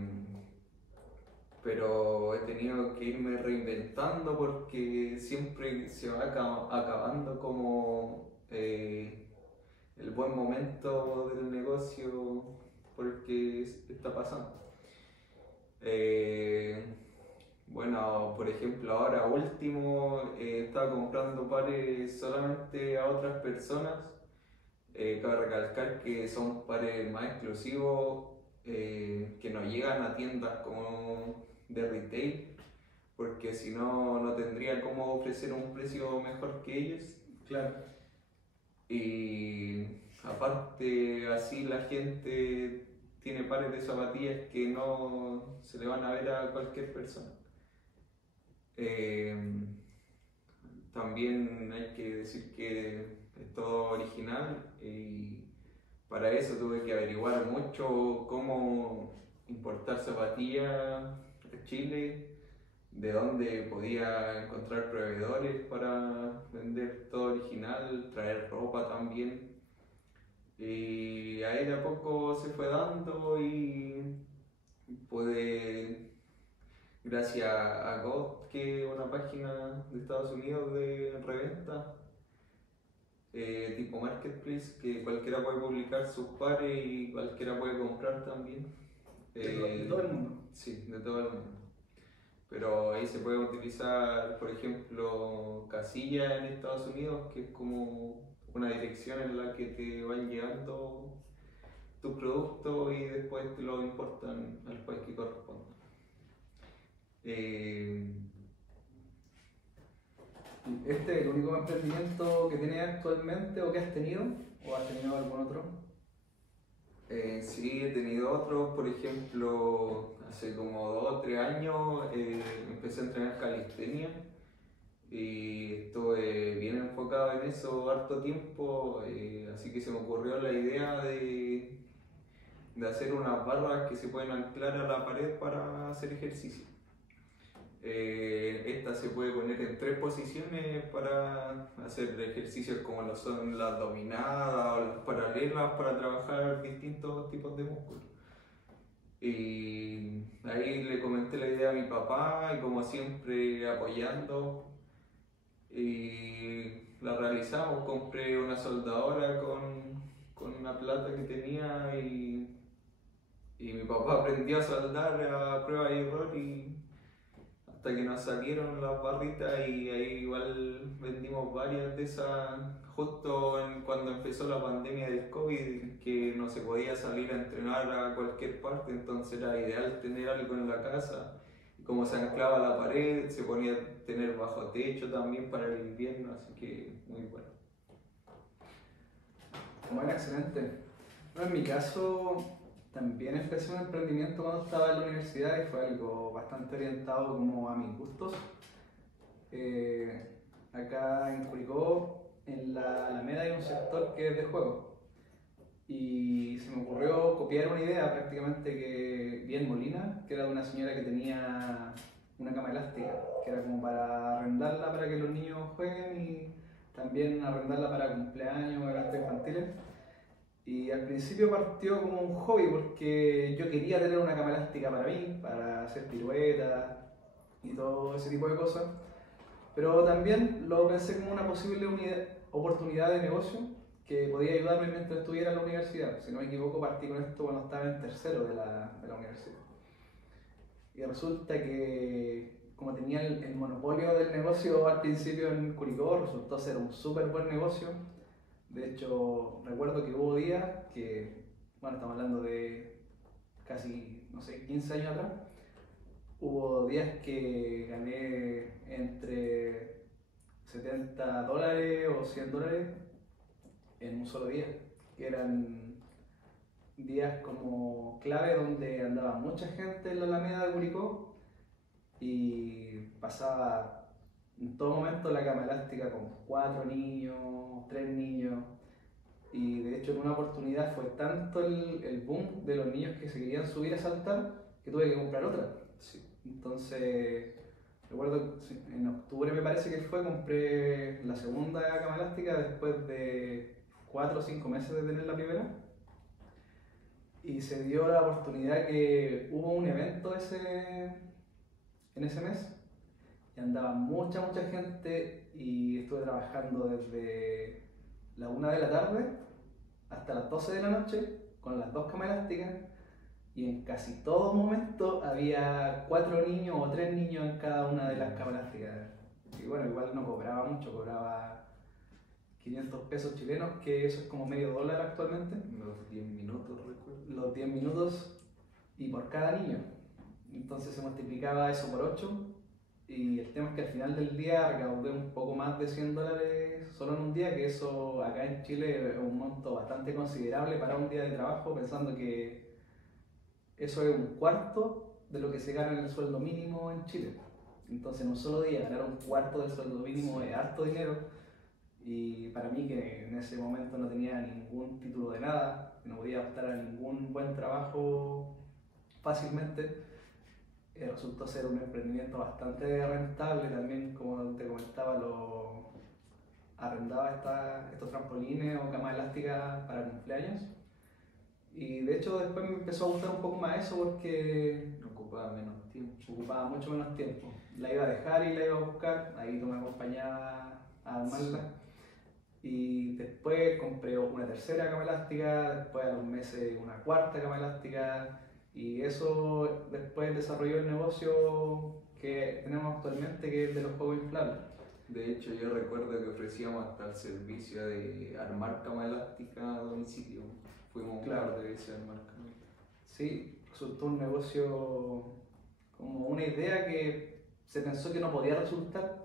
pero he tenido que irme reinventando porque siempre se va acabando como el buen momento del negocio por el que está pasando. Bueno, por ejemplo, ahora último estaba comprando pares solamente a otras personas. Cabe recalcar que son pares más exclusivos que no llegan a tiendas como de retail, porque si no, no tendría cómo ofrecer un precio mejor que ellos. Claro. Y aparte, así la gente tiene pares de zapatillas que no se le van a ver a cualquier persona. También hay que decir que es todo original y Para eso tuve que averiguar mucho cómo importar zapatillas a Chile, de dónde podía encontrar proveedores para vender todo original, traer ropa también. Y ahí de a poco se fue dando y pude, gracias a GOT, que es una página de Estados Unidos de reventa, tipo marketplace, que cualquiera puede publicar sus pares y cualquiera puede comprar también. De todo el mundo. Sí, de todo el mundo. Pero ahí se puede utilizar, por ejemplo, casillas en Estados Unidos, que es como una dirección en la que te van llegando tus productos y después te lo importan al país que corresponde. Eh, ¿Este es el único emprendimiento que tienes actualmente o que has tenido? ¿O has tenido algún otro? sí, he tenido otros, por ejemplo, hace como 2 o 3 años empecé a entrenar calistenia y estuve bien enfocado en eso harto tiempo, así que se me ocurrió la idea de hacer unas barras que se pueden anclar a la pared para hacer ejercicio. Esta se puede poner en 3 posiciones para hacer ejercicios como lo son las dominadas o las paralelas para trabajar distintos tipos de músculos. Y ahí le comenté la idea a mi papá y como siempre apoyando y la realizamos. Compré una soldadora con una plata que tenía y mi papá aprendió a soldar a prueba y error y hasta que nos salieron las barritas y ahí igual vendimos varias de esas justo cuando empezó la pandemia del COVID, que no se podía salir a entrenar a cualquier parte, entonces era ideal tener algo en la casa. Y como se anclaba a la pared, se ponía a tener bajo techo también para el invierno, así que muy bueno. Bueno, excelente. Bueno, en mi caso también empecé un emprendimiento cuando estaba en la universidad y fue algo bastante orientado como a mis gustos. Acá en Curicó, en la Alameda hay un sector que es de juegos y se me ocurrió copiar una idea prácticamente que vi en Molina, que era de una señora que tenía una cama elástica, que era como para arrendarla para que los niños jueguen y también arrendarla para cumpleaños o eventos infantiles. Y al principio partió como un hobby porque yo quería tener una cama elástica para mí, para hacer piruetas y todo ese tipo de cosas. Pero también lo pensé como una posible oportunidad de negocio que podía ayudarme mientras estuviera en la universidad. Si no me equivoco, partí con esto cuando estaba en tercero de la universidad. Y resulta que, como tenía el monopolio del negocio al principio en Curicó, resultó ser un súper buen negocio. De hecho, recuerdo que hubo días que, bueno, estamos hablando de casi, no sé, 15 años atrás, hubo días que gané entre $70 o $100 en un solo día, que eran días como clave donde andaba mucha gente en la Alameda de Curicó y pasaba en todo momento la cama elástica con 4 niños, 3 niños. Y de hecho en una oportunidad fue tanto el boom de los niños que se querían subir a saltar que tuve que comprar otra. Sí. Entonces, recuerdo en octubre me parece que fue, compré la segunda cama elástica después de 4 o 5 meses de tener la primera. Y se dio la oportunidad que hubo un evento en ese mes y andaba mucha gente y estuve trabajando desde la 1 de la tarde hasta las 12 de la noche con las 2 camas elásticas y en casi todo momento había 4 niños o 3 niños en cada una de las camas elásticas. Y bueno, igual no cobraba mucho, cobraba 500 pesos chilenos, que eso es como medio dólar actualmente. Los 10 minutos, recuerdo. Los 10 minutos y por cada niño. Entonces se multiplicaba eso por 8 y el tema es que al final del día recaudé un poco más de $100 solo en un día, que eso acá en Chile es un monto bastante considerable para un día de trabajo, pensando que eso es un cuarto de lo que se gana en el sueldo mínimo en Chile. Entonces en un solo día ganar un cuarto del sueldo mínimo es harto dinero Y para mí, que en ese momento no tenía ningún título de nada, que no podía optar a ningún buen trabajo fácilmente, resultó ser un emprendimiento bastante rentable. También, como te comentaba, arrendaba estos trampolines o camas elásticas para cumpleaños. Y de hecho después me empezó a gustar un poco más eso porque Ocupaba menos tiempo. ocupaba mucho menos tiempo. La iba a dejar y la iba a buscar, ahí tú me acompañabas a armarla. Y después compré una tercera cama elástica, después a los meses una cuarta cama elástica, y eso después desarrolló el negocio que tenemos actualmente, que es de los juegos inflables. De hecho, yo recuerdo que ofrecíamos hasta el servicio de armar cama elástica a domicilio. Fuimos un Claro. par de veces a armar cama. Sí, resultó un negocio como una idea que se pensó que no podía resultar,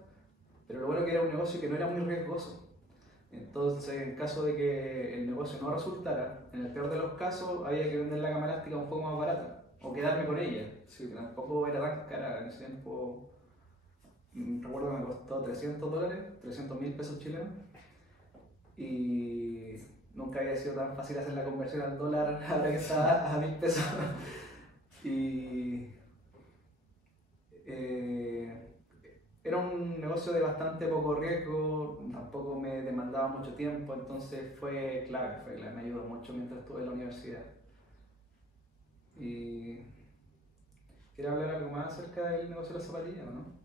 pero lo bueno que era un negocio que no era muy riesgoso. Entonces, en caso de que el negocio no resultara, en el peor de los casos, había que vender la cama elástica un poco más barata o quedarme con ella. Sí, que tampoco era tan cara en ese tiempo. Recuerdo que me costó $300, 300.000 pesos chilenos, y nunca había sido tan fácil hacer la conversión al dólar ahora que está a 1.000 pesos. Y eh, era un negocio de bastante poco riesgo, tampoco me demandaba mucho tiempo, entonces fue clave, me ayudó mucho mientras estuve en la universidad. ¿Y quieres hablar algo más acerca del negocio de las zapatillas o no?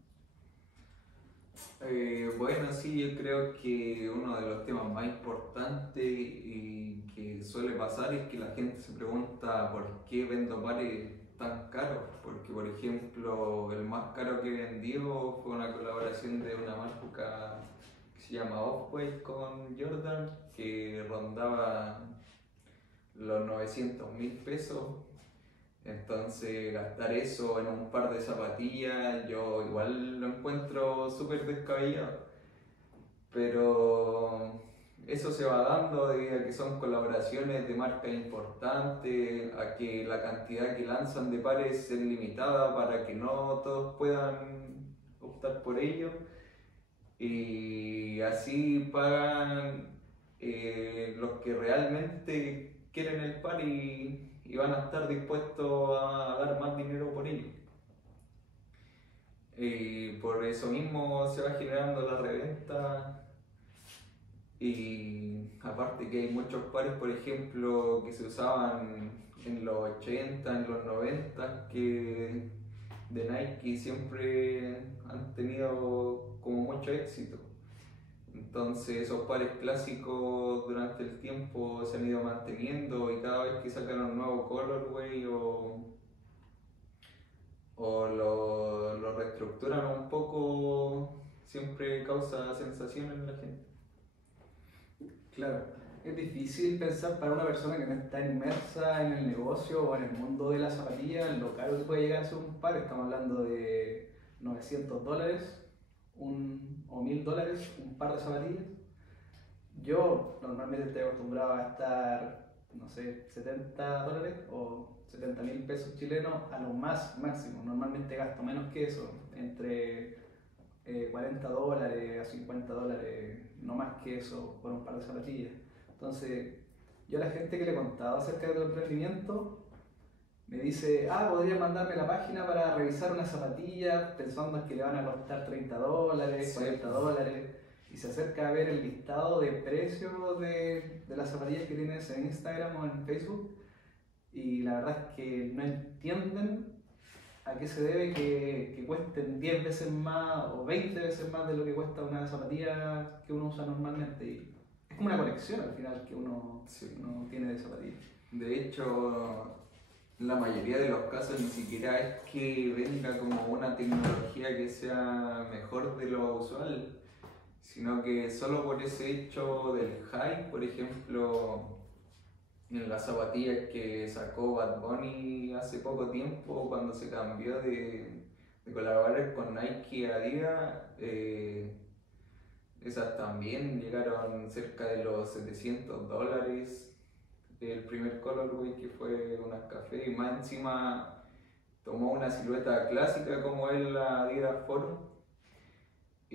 Bueno, sí, yo creo que uno de los temas más importantes y que suele pasar es que la gente se pregunta por qué vendo pares tan caros. Porque, por ejemplo, el más caro que vendió fue una colaboración de una marca que se llama Off-White con Jordan, que rondaba los 900.000 pesos. Entonces, gastar eso en un par de zapatillas, yo igual lo encuentro súper descabellado. Pero eso se va dando debido a que son colaboraciones de marcas importantes, a que la cantidad que lanzan de pares es limitada para que no todos puedan optar por ello. Y así pagan los que realmente quieren el par y van a estar dispuestos a dar más dinero por ello. Y por eso mismo se va generando la reventa. Y aparte que hay muchos pares, por ejemplo, que se usaban en los 80, en los 90, que de Nike siempre han tenido como mucho éxito. Entonces esos pares clásicos durante el tiempo se han ido manteniendo, y cada vez que sacan un nuevo colorway o lo reestructuran un poco, siempre causa sensación en la gente. Claro, es difícil pensar para una persona que no está inmersa en el negocio o en el mundo de las zapatillas lo caro que puede llegar a ser un par. Estamos hablando de $900 o $1.000 un par de zapatillas. Yo normalmente estoy acostumbrado a gastar, no sé, $70 o 70.000 pesos chilenos a lo más máximo. Normalmente gasto menos que eso, entre $40 a $50, no más que eso, por un par de zapatillas. Entonces, yo a la gente que le he contado acerca del emprendimiento me dice, podría mandarme la página para revisar unas zapatillas, pensando que le van a costar $30, $40, y se acerca a ver el listado de precios de las zapatillas que tienes en Instagram o en Facebook, y la verdad es que no entienden a qué se debe que cuesten 10 veces más o 20 veces más de lo que cuesta una zapatilla que uno usa normalmente. Y es como una colección al final que uno tiene de zapatillas. De hecho, la mayoría de los casos ni siquiera es que venga como una tecnología que sea mejor de lo usual, sino que solo por ese hecho del hype. Por ejemplo, en las zapatillas que sacó Bad Bunny hace poco tiempo, cuando se cambió de colaborar con Nike y Adidas, esas también llegaron cerca de los $700. El primer colorway, que fue unas café, y más encima tomó una silueta clásica como es la Adidas Forum,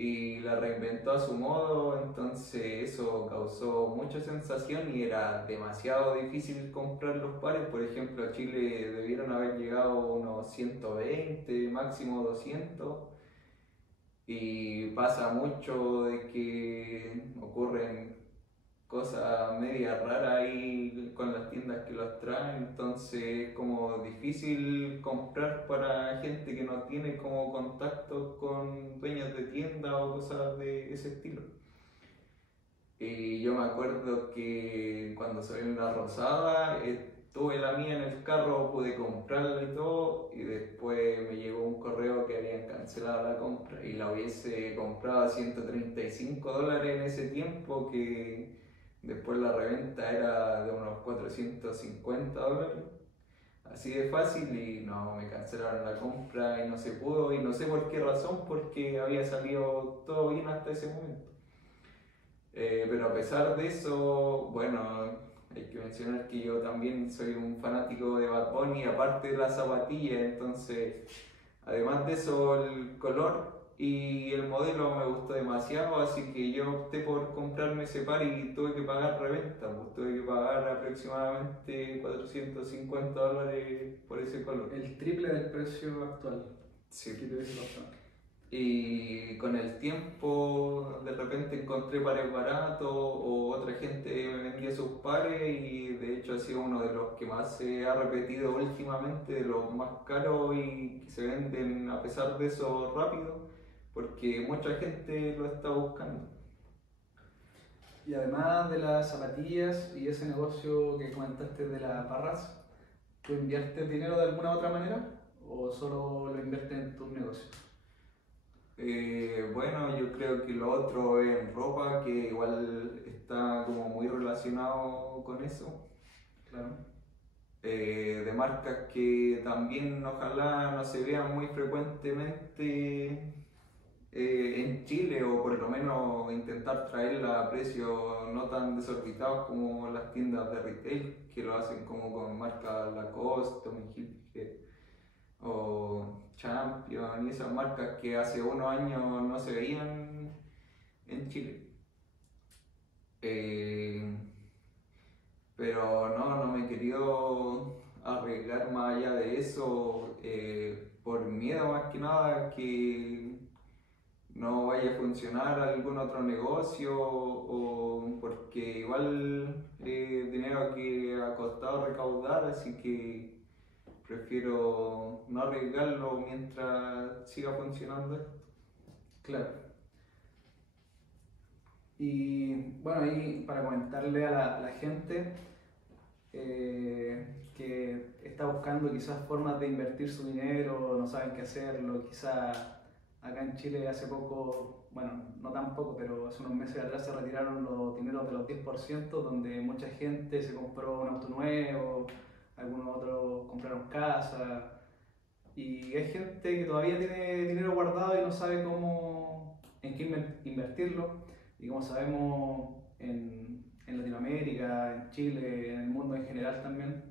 y la reinventó a su modo, entonces eso causó mucha sensación y era demasiado difícil comprar los pares. Por ejemplo, a Chile debieron haber llegado unos 120, máximo 200, y pasa mucho de que ocurren cosas media raras ahí con las tiendas que los traen, entonces es como difícil comprar para gente que no tiene como contacto con dueños de tiendas o cosas de ese estilo. Y yo me acuerdo que cuando salió la rosada, tuve la mía en el carro, pude comprarla y todo, y después me llegó un correo que habían cancelado la compra y la hubiese comprado a $135 en ese tiempo, que después la reventa era de unos $450. Así de fácil, y no, me cancelaron la compra y no se pudo, y no sé por qué razón, porque había salido todo bien hasta ese momento. Pero a pesar de eso, bueno, hay que mencionar que yo también soy un fanático de Bad Bunny, aparte de la zapatilla, entonces, además de eso, el color y el modelo me gustó demasiado, así que yo opté por comprarme ese par y tuve que pagar reventa, pues tuve que pagar aproximadamente $450 por ese color. El triple del precio actual Sí. que te hubiese costado. Y con el tiempo de repente encontré pares baratos o otra gente me vendía sus pares, y de hecho ha sido uno de los que más se ha repetido últimamente, de los más caros y que se venden a pesar de eso rápido, porque mucha gente lo está buscando. Y además de las zapatillas y ese negocio que comentaste de las barras, ¿tú inviertes dinero de alguna otra manera o solo lo inviertes en tus negocios? Bueno, yo creo que lo otro es en ropa, que igual está como muy relacionado con eso. Claro. De marcas que también ojalá no se vean muy frecuentemente en Chile, o por lo menos intentar traerla a precios no tan desorbitados como las tiendas de retail, que lo hacen como con marcas Lacoste, Tommy Hilfiger o Champion, y esas marcas que hace unos años no se veían en Chile. Eh, pero no me he querido arriesgar más allá de eso, por miedo más que nada que no vaya a funcionar algún otro negocio, o porque igual dinero que ha costado recaudar, así que prefiero no arriesgarlo mientras siga funcionando esto. Claro. Y bueno, ahí para comentarle a la gente que está buscando quizás formas de invertir su dinero, no saben qué hacerlo, quizás acá en Chile hace poco, bueno, no tan poco, pero hace unos meses atrás se retiraron los dineros de los 10%, donde mucha gente se compró un auto nuevo, algunos otros compraron casa, y hay gente que todavía tiene dinero guardado y no sabe cómo, en qué invertirlo. Y como sabemos, en Latinoamérica, en Chile, en el mundo en general también,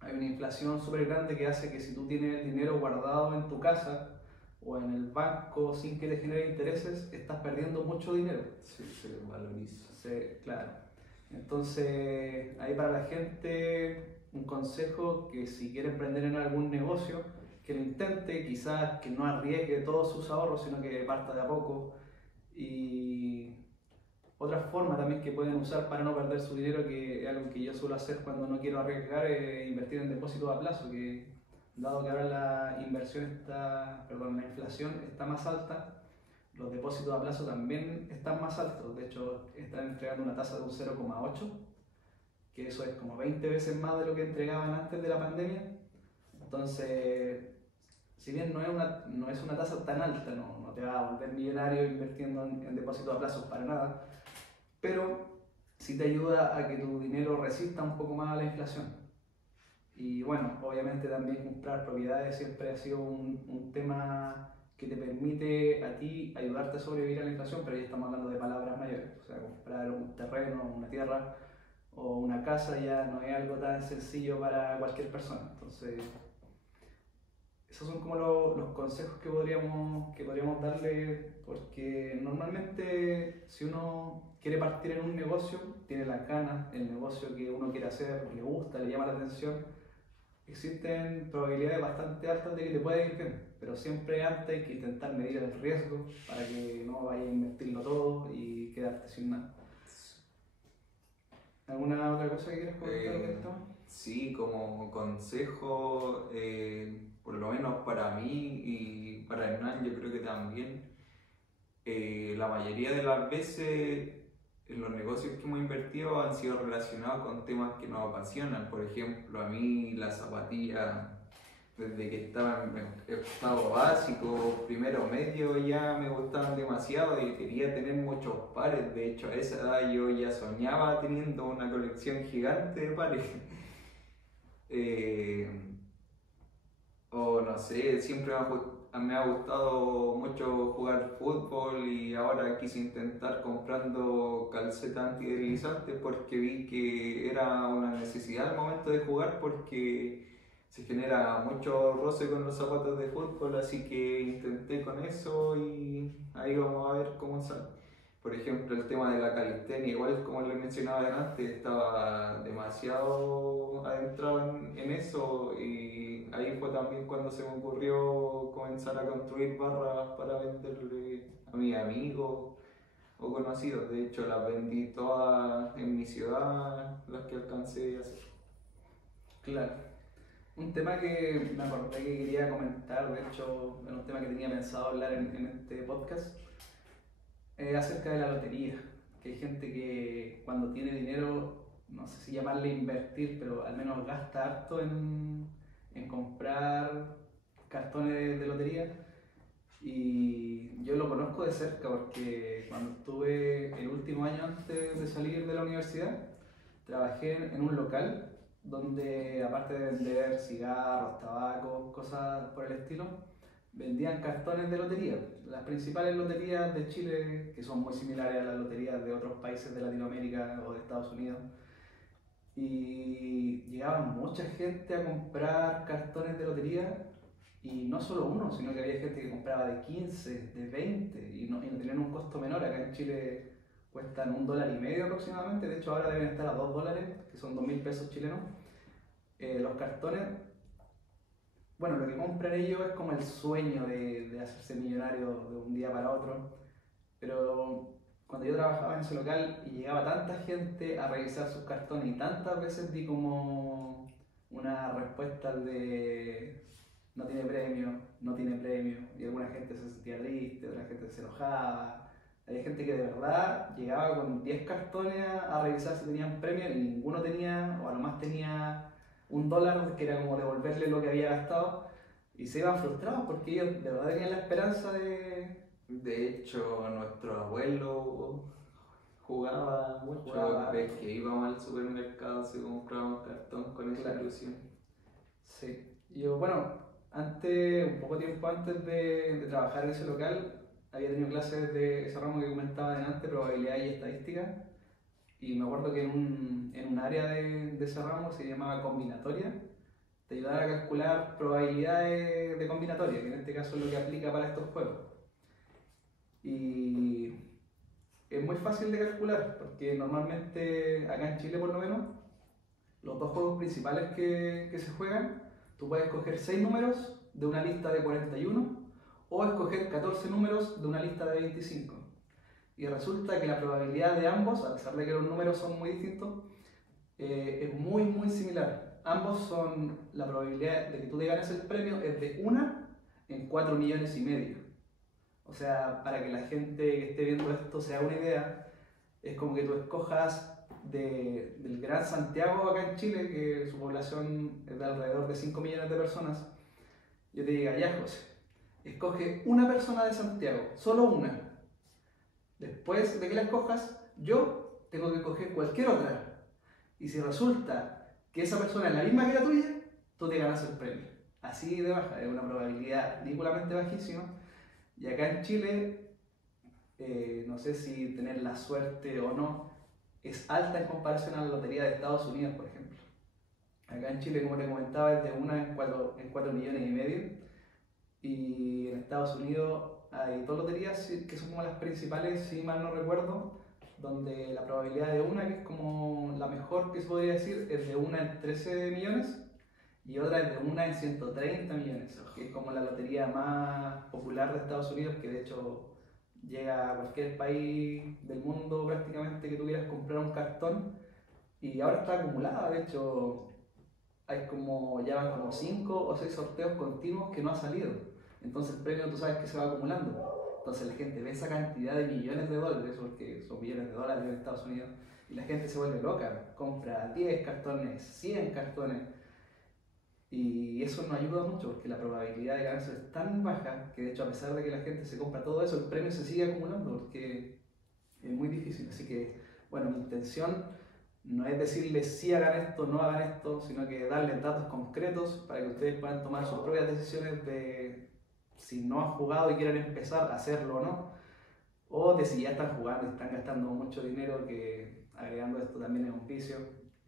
hay una inflación súper grande que hace que si tú tienes el dinero guardado en tu casa o en el banco sin que te genere intereses, estás perdiendo mucho dinero. Sí, se valoriza. Sí, claro. Entonces, ahí para la gente, un consejo que si quiere emprender en algún negocio, que lo intente, quizás que no arriesgue todos sus ahorros, sino que parta de a poco. Y otra forma también que pueden usar para no perder su dinero, que es algo que yo suelo hacer cuando no quiero arriesgar, es invertir en depósitos a plazo, que dado que ahora la inversión está, perdón, la inflación está más alta, los depósitos a plazo también están más altos. De hecho, están entregando una tasa de un 0,8, que eso es como 20 veces más de lo que entregaban antes de la pandemia. Entonces, si bien no es una tasa tan alta, no te va a volver millonario invirtiendo en depósitos a plazos para nada, pero sí te ayuda a que tu dinero resista un poco más a la inflación. Y bueno, obviamente también comprar propiedades siempre ha sido un tema que te permite a ti ayudarte a sobrevivir a la inflación, pero ya estamos hablando de palabras mayores. O sea, comprar un terreno, una tierra o una casa ya no es algo tan sencillo para cualquier persona. Entonces, esos son como los consejos que podríamos darle, porque normalmente si uno quiere partir en un negocio, tiene las ganas, el negocio que uno quiere hacer, le gusta, le llama la atención, existen probabilidades bastante altas de que te pueda ir bien, pero siempre antes hay que intentar medir el riesgo para que no vayas a invertirlo todo y quedarte sin nada. ¿Alguna otra cosa que quieras comentar de esto? Sí, como consejo, por lo menos para mí y para Hernán, yo creo que también, la mayoría de las veces en los negocios que hemos invertido han sido relacionados con temas que nos apasionan. Por ejemplo, a mí la zapatilla, desde que estaba en octavo básico, primero medio, ya me gustaban demasiado y quería tener muchos pares. De hecho, a esa edad yo ya soñaba teniendo una colección gigante de pares. Eh, o no sé, siempre me ha gustado mucho jugar fútbol y ahora quise intentar comprando calcetas antideslizantes porque vi que era una necesidad al momento de jugar porque se genera mucho roce con los zapatos de fútbol, así que intenté con eso y ahí vamos a ver cómo sale. Por ejemplo, el tema de la calistenia, igual como le mencionaba antes, estaba demasiado adentrado en eso y ahí fue también cuando se me ocurrió comenzar a construir barras para venderle a mis amigos o conocidos. De hecho, las vendí todas en mi ciudad, las que alcancé a hacer. Claro. Un tema que me acordé que quería comentar, de hecho, era un tema que tenía pensado hablar en este podcast, acerca de la lotería. Que hay gente que cuando tiene dinero, no sé si llamarle invertir, pero al menos gasta harto en comprar cartones de lotería. Y yo lo conozco de cerca porque cuando estuve el último año antes de salir de la universidad, trabajé en un local donde, aparte de vender cigarros, tabaco, cosas por el estilo, vendían cartones de lotería. Las principales loterías de Chile, que son muy similares a las loterías de otros países de Latinoamérica o de Estados Unidos. Y llegaba mucha gente a comprar cartones de lotería, y no solo uno, sino que había gente que compraba de 15, de 20 y no tenían un costo menor. Acá en Chile cuestan $1,50 aproximadamente, de hecho ahora deben estar a $2, que son 2.000 pesos chilenos. Los cartones, bueno, lo que compran ellos es como el sueño de hacerse millonario de un día para otro, pero cuando yo trabajaba en ese local y llegaba tanta gente a revisar sus cartones y tantas veces di como una respuesta de no tiene premio, no tiene premio, y alguna gente se sentía triste, otra gente se enojaba. Había gente que de verdad llegaba con 10 cartones a revisar si tenían premio y ninguno tenía, o a lo más tenía $1, que era como devolverle lo que había gastado, y se iban frustrados porque ellos de verdad tenían la esperanza De hecho, nuestro abuelo jugaba mucho, jugar. ves que íbamos al supermercado, se compraba un cartón con esa Claro. ilusión. Sí. Yo, bueno, antes, un poco tiempo antes de trabajar en ese local, había tenido clases de ese ramo que comentaba delante, probabilidad y estadística. Y me acuerdo que en un área de ese ramo se llamaba combinatoria, te ayudaba a calcular probabilidades de combinatoria, que en este caso es lo que aplica para estos juegos. Y es muy fácil de calcular, porque normalmente acá en Chile por lo menos, los dos juegos principales que se juegan, tú puedes escoger 6 números de una lista de 41 o escoger 14 números de una lista de 25. Y resulta que la probabilidad de ambos, a pesar de que los números son muy distintos, es muy muy similar. Ambos son, la probabilidad de que tú te ganes el premio es de 1 en 4,5 millones. O sea, para que la gente que esté viendo esto se haga una idea, es como que tú escojas del Gran Santiago acá en Chile, que su población es de alrededor de 5 millones de personas. Yo te diga, ya José, escoge una persona de Santiago, solo una. Después de que la escojas, yo tengo que escoger cualquier otra. Y si resulta que esa persona es la misma que la tuya, tú te ganas el premio. Así de baja, es una probabilidad ridículamente bajísima. Y acá en Chile, no sé si tener la suerte o no, es alta en comparación a la lotería de Estados Unidos, por ejemplo. Acá en Chile, como te comentaba, es de 1 en 4,5 millones. y en Estados Unidos hay dos loterías que son como las principales, si mal no recuerdo, donde la probabilidad de una, que es como la mejor que se podría decir, es de una en 13 millones y otra es de una en 130 millones, que es como la lotería más popular de Estados Unidos, que de hecho llega a cualquier país del mundo prácticamente que tú quieras comprar un cartón y ahora está acumulada, de hecho hay como, ya van como 5 o 6 sorteos continuos que no ha salido. Entonces el premio tú sabes que se va acumulando. Entonces la gente ve esa cantidad de millones de dólares, porque son millones de dólares en Estados Unidos, y la gente se vuelve loca. Compra 10 cartones, 100 cartones. Y eso no ayuda mucho porque la probabilidad de ganarse es tan baja que de hecho a pesar de que la gente se compra todo eso, el premio se sigue acumulando porque es muy difícil. Así que, bueno, mi intención no es decirles si hagan esto, no hagan esto, sino que darles datos concretos para que ustedes puedan tomar sus propias decisiones de si no han jugado y quieren empezar a hacerlo o no, o de si ya están jugando y están gastando mucho dinero, que agregando esto también es un vicio.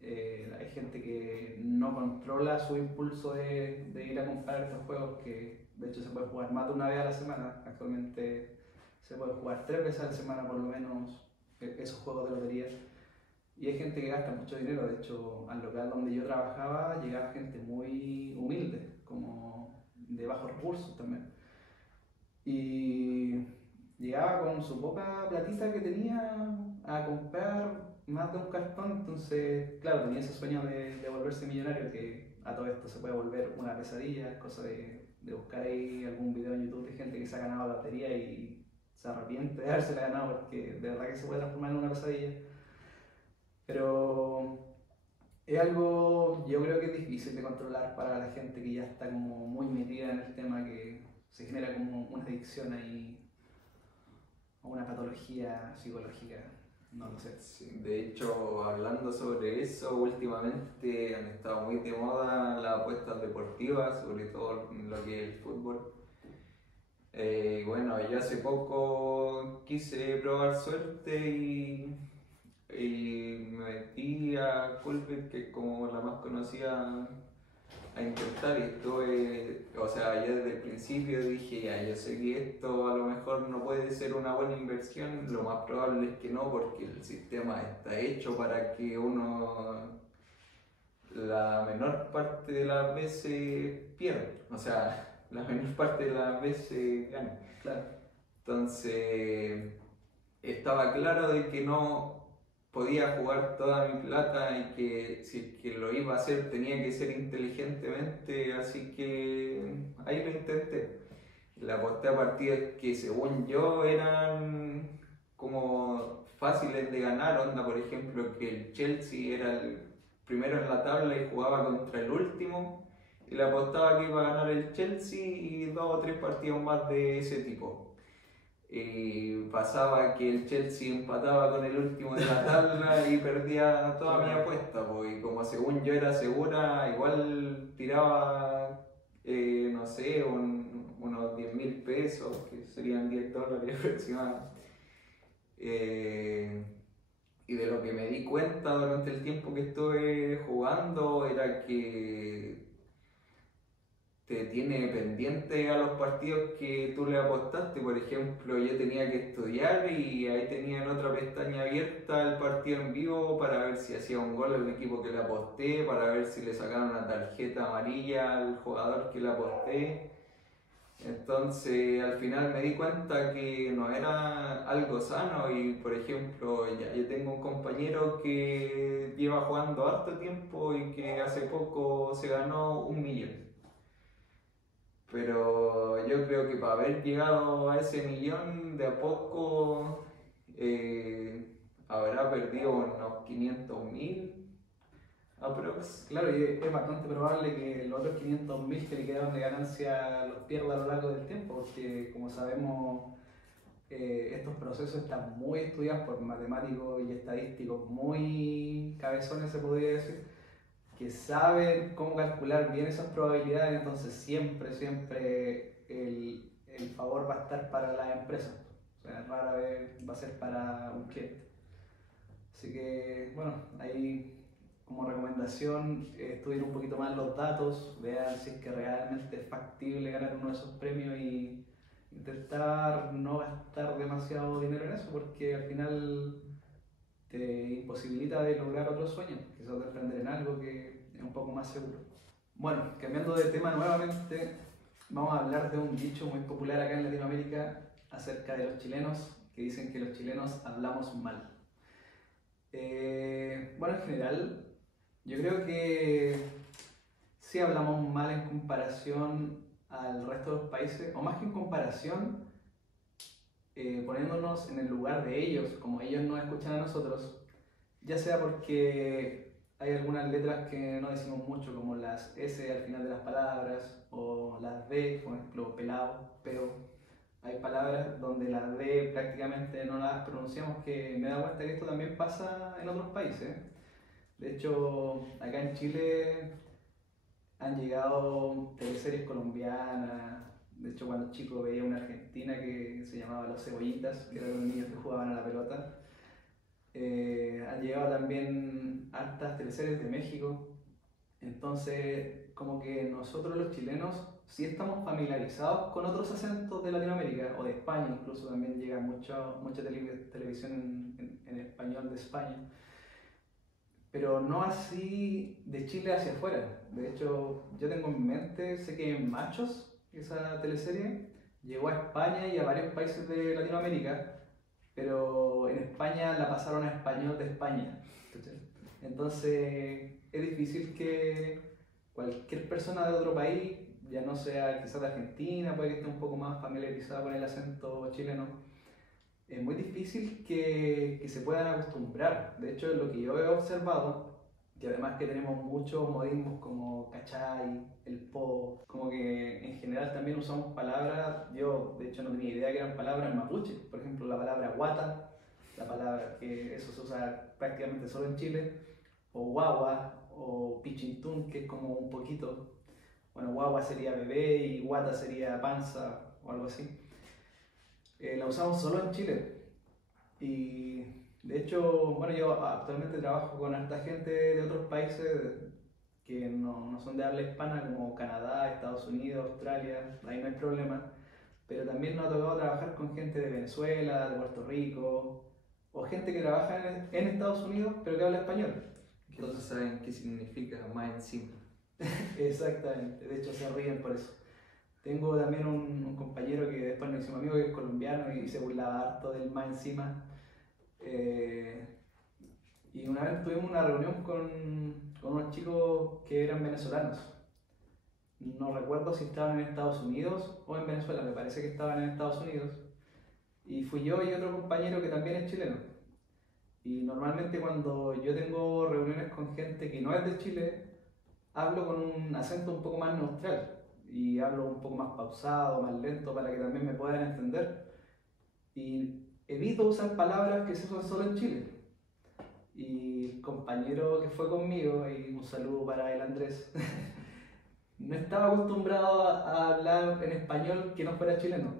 Hay gente que no controla su impulso de ir a comprar estos juegos, que de hecho se puede jugar más de una vez a la semana. Actualmente se puede jugar 3 veces a la semana por lo menos esos juegos de lotería. Y hay gente que gasta mucho dinero. De hecho, al local donde yo trabajaba llegaba gente muy humilde, como de bajos recursos también. Y llegaba con su poca platita que tenía a comprar más de un cartón. Entonces, claro, tenía ese sueño de volverse millonario, que a todo esto se puede volver una pesadilla. Es cosa de buscar ahí algún video en YouTube de gente que se ha ganado la lotería y se arrepiente de haberse la ganado, porque de verdad que se puede transformar en una pesadilla. Pero es algo, yo creo que es difícil de controlar para la gente que ya está como muy metida en el tema, que se genera como una adicción ahí o una patología psicológica, no lo sé. Sí, de hecho, hablando sobre eso, últimamente han estado muy de moda las apuestas deportivas, sobre todo en lo que es el fútbol. Bueno, yo hace poco quise probar suerte y me metí a Culver, que es como la más conocida, a intentar y estuve, o sea, yo desde el principio dije, ya, yo sé que esto a lo mejor no puede ser una buena inversión, lo más probable es que no, porque el sistema está hecho para que uno la menor parte de las veces pierda, o sea, la menor parte de las veces gane. Claro, Entonces, estaba claro de que no podía jugar toda mi plata y que si es que lo iba a hacer tenía que ser inteligentemente, así que ahí lo intenté. Le aposté a partidos que según yo eran como fáciles de ganar, onda por ejemplo que el Chelsea era el primero en la tabla y jugaba contra el último y le apostaba que iba a ganar el Chelsea y 2 o 3 partidos más de ese tipo. Y pasaba que el Chelsea empataba con el último de la tabla y perdía toda mi apuesta, pues, y como según yo era segura, igual tiraba, no sé, unos 10.000 pesos, que serían $10 aproximadamente. Eh, y de lo que me di cuenta durante el tiempo que estuve jugando era que te tiene pendiente a los partidos que tú le apostaste. Por ejemplo, yo tenía que estudiar y ahí tenía en otra pestaña abierta el partido en vivo para ver si hacía un gol el equipo que le aposté, para ver si le sacaron una tarjeta amarilla al jugador que le aposté. Entonces al final me di cuenta que no era algo sano y por ejemplo ya yo tengo un compañero que lleva jugando harto tiempo y que hace poco se ganó 1 millón. Pero yo creo que para haber llegado a ese millón de a poco habrá perdido unos 500.000 aprox. claro, y es bastante probable que los otros 500.000 que le quedaron de ganancia los pierda a lo largo del tiempo, porque como sabemos, estos procesos están muy estudiados por matemáticos y estadísticos muy cabezones, se podría decir, que saben cómo calcular bien esas probabilidades. Entonces siempre el favor va a estar para la empresa, o sea, rara vez va a ser para un cliente. Así que bueno, ahí como recomendación, estudien un poquito más los datos, vean si es que realmente es factible ganar uno de esos premios y intentar no gastar demasiado dinero en eso, porque al final te imposibilita de lograr otros sueños, quizás de emprender en algo que es un poco más seguro. Bueno, cambiando de tema nuevamente, vamos a hablar de un dicho muy popular acá en Latinoamérica acerca de los chilenos, que dicen que los chilenos hablamos mal. Bueno, en general, yo creo que sí hablamos mal en comparación al resto de los países, o más que en comparación, poniéndonos en el lugar de ellos, como ellos nos escuchan a nosotros, ya sea porque hay algunas letras que no decimos mucho, como las S al final de las palabras, o las D, por ejemplo, pelado, pero hay palabras donde las D prácticamente no las pronunciamos, que me he dado cuenta que esto también pasa en otros países. De hecho, acá en Chile han llegado teleseries colombianas. De hecho, cuando chico veía una argentina que se llamaba Los Cebollitas, que eran unos niños que jugaban a la pelota. Han llegado también hartas teleseries de México. Entonces, como que nosotros los chilenos sí estamos familiarizados con otros acentos de Latinoamérica o de España, incluso también llega mucha televisión en español de España, pero no así de Chile hacia afuera. De hecho, yo tengo en mente, sé que en Machos, esa teleserie, llegó a España y a varios países de Latinoamérica, pero en España la pasaron a español de España. Entonces es difícil que cualquier persona de otro país, ya no sea quizás de Argentina, puede que esté un poco más familiarizada con el acento chileno, es muy difícil que se puedan acostumbrar. De hecho, lo que yo he observado, que además que tenemos muchos modismos como cachai, el po, como que en general también usamos palabras, yo de hecho no tenía idea que eran palabras mapuche, por ejemplo la palabra guata, la palabra que eso se usa prácticamente solo en Chile, o guagua, o pichintún, que es como un poquito, bueno, guagua sería bebé y guata sería panza o algo así. La usamos solo en Chile. Y de hecho, bueno, yo actualmente trabajo con harta gente de otros países que no son de habla hispana, como Canadá, Estados Unidos, Australia, ahí no hay problema. Pero también nos ha tocado trabajar con gente de Venezuela, de Puerto Rico, o gente que trabaja en Estados Unidos, pero que habla español. Entonces saben qué significa más encima. Exactamente, de hecho se ríen por eso. Tengo también un compañero que después nos hicimos amigos, que es colombiano y se burlaba harto del más encima. Eh, y una vez tuvimos una reunión con unos chicos que eran venezolanos. No recuerdo si estaban en Estados Unidos o en Venezuela, me parece que estaban en Estados Unidos. Y fui yo y otro compañero que también es chileno. Y normalmente cuando yo tengo reuniones con gente que no es de Chile, hablo con un acento un poco más neutral y hablo un poco más pausado, más lento para que también me puedan entender. Y evito usar palabras que se usan solo en Chile. Y el compañero que fue conmigo, y un saludo para el Andrés, no estaba acostumbrado a hablar en español que no fuera chileno.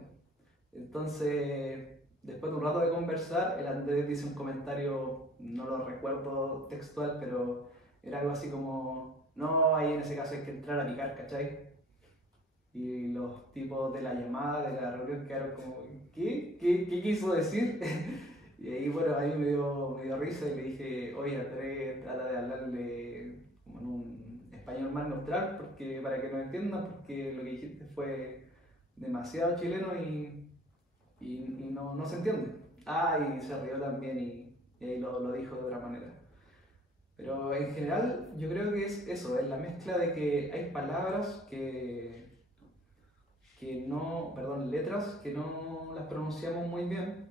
Entonces, después de un rato de conversar, el Andrés dice un comentario, no lo recuerdo textual, pero era algo así como, no, ahí en ese caso hay que entrar a picar, ¿cachai? Y los tipos de la llamada, de la reunión, quedaron como, ¿qué quiso decir? Y ahí, bueno, ahí me dio risa y le dije, oye, Andrés, trata de hablarle como en un español más neutral, porque, para que nos entiendan, porque lo que dijiste fue demasiado chileno y no se entiende. Ah, y se rió también y ahí lo dijo de otra manera. Pero en general yo creo que es eso, es la mezcla de que hay palabras que no, perdón, letras que no las pronunciamos muy bien.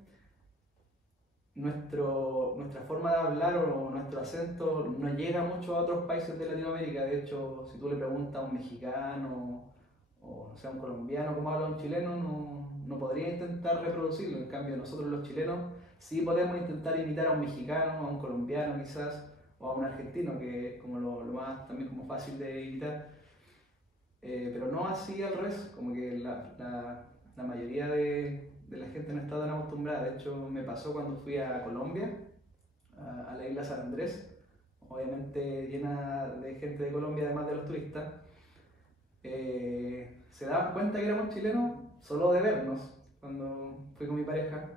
Nuestra forma de hablar o nuestro acento no llega mucho a otros países de Latinoamérica. De hecho, si tú le preguntas a un mexicano o no sé, a un colombiano cómo habla un chileno, no podría intentar reproducirlo. En cambio, nosotros los chilenos sí podemos intentar imitar a un mexicano, a un colombiano quizás, o a un argentino, que es como lo más también como fácil de imitar. Pero no así al revés, como que la mayoría de la gente no está tan acostumbrada. De hecho, me pasó cuando fui a Colombia, a la isla San Andrés, obviamente llena de gente de Colombia, además de los turistas, se daban cuenta que éramos chilenos solo de vernos, cuando fui con mi pareja,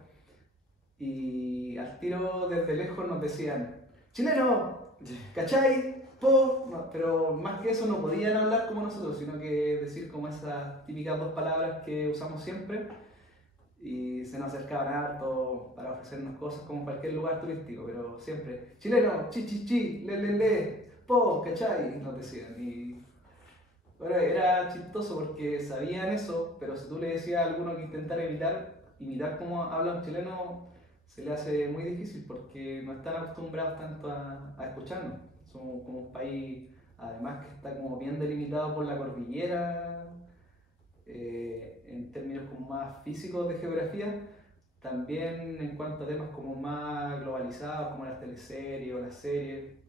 y al tiro desde lejos nos decían, ¡chileno! ¿Cachai? Po, no, pero más que eso no podían hablar como nosotros, sino que decir como esas típicas dos palabras que usamos siempre y se nos acercaban harto para ofrecernos cosas como en cualquier lugar turístico, pero siempre, chileno, chi chi chi, le, po, ¿cachai? Nos decían. Y bueno, era chistoso porque sabían eso, pero si tú le decías a alguno que intentara imitar cómo habla un chileno, se le hace muy difícil porque no están acostumbrados tanto a escucharnos. Somos como un país, además que está como bien delimitado por la cordillera, en términos como más físicos de geografía, también en cuanto a temas como más globalizados, como las teleseries o las series.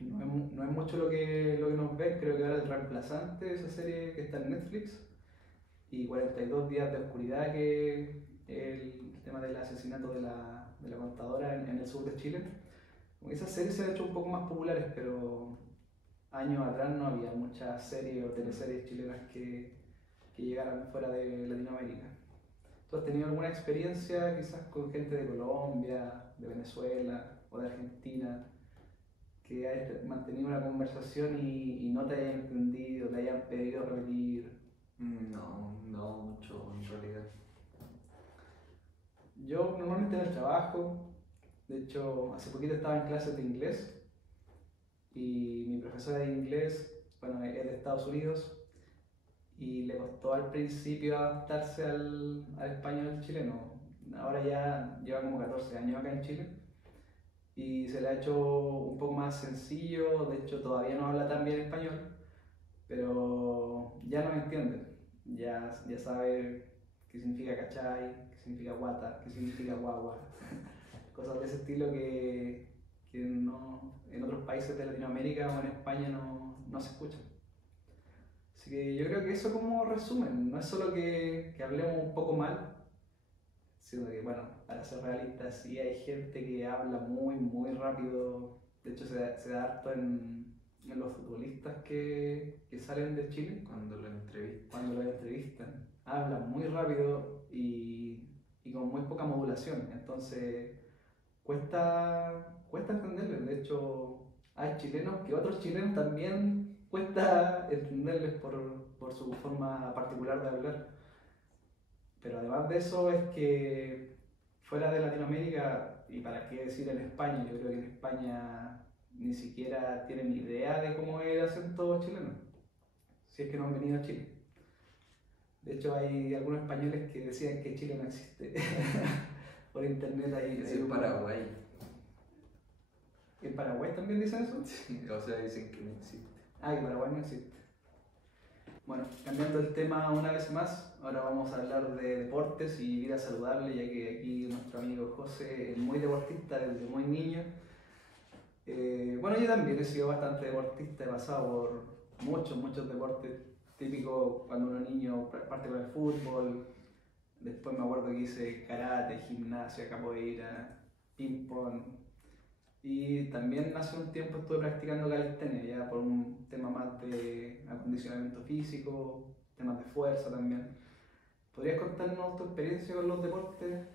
No es mucho lo que nos ven, creo que ahora el reemplazante de esa serie que está en Netflix y 42 días de oscuridad, que es el tema del asesinato de la contadora en el sur de Chile. Esas series se han hecho un poco más populares, pero años atrás no había muchas series o teleseries chilenas que llegaran fuera de Latinoamérica. ¿Tú has tenido alguna experiencia quizás con gente de Colombia, de Venezuela o de Argentina que hayas mantenido una conversación y no te hayan entendido, te hayan pedido repetir? No, no mucho en realidad. Yo normalmente en el trabajo, de hecho hace poquito estaba en clases de inglés y mi profesora de inglés, bueno, es de Estados Unidos y le costó al principio adaptarse al español chileno. Ahora ya lleva como 14 años acá en Chile y se le ha hecho un poco más sencillo, de hecho todavía no habla tan bien español, pero ya nos entiende, ya sabe qué significa cachai, qué significa guata, qué significa guagua, cosas de ese estilo que no, en otros países de Latinoamérica o en España no se escuchan. Así que yo creo que eso como resumen, no es solo que hablemos un poco mal, sino que, bueno, para ser realistas, sí hay gente que habla muy, muy rápido. De hecho, se da harto en los futbolistas que salen de Chile, Cuando lo entrevisté. cuando los entrevistan. Hablan muy rápido y con muy poca modulación. Entonces, cuesta entenderles. De hecho, hay chilenos que otros chilenos también cuesta entenderles por su forma particular de hablar. Pero además de eso es que fuera de Latinoamérica, y para qué decir en España, yo creo que en España ni siquiera tienen idea de cómo es el acento chileno, si es que no han venido a Chile. De hecho hay algunos españoles que decían que Chile no existe. Por internet ahí. Es en Paraguay. ¿En Paraguay también dicen eso? Sí, o sea, dicen que no existe. Ah, que Paraguay no existe. Bueno, cambiando el tema una vez más, ahora vamos a hablar de deportes y vida saludable, ya que aquí nuestro amigo José es muy deportista desde muy niño. Bueno, yo también he sido bastante deportista, he pasado por muchos deportes típicos cuando uno es niño, parte con el fútbol, después me acuerdo que hice karate, gimnasia, capoeira, ping pong, y también hace un tiempo estuve practicando calistenia, ya por un tema más de acondicionamiento físico, temas de fuerza también. ¿Podrías contarnos tu experiencia con los deportes?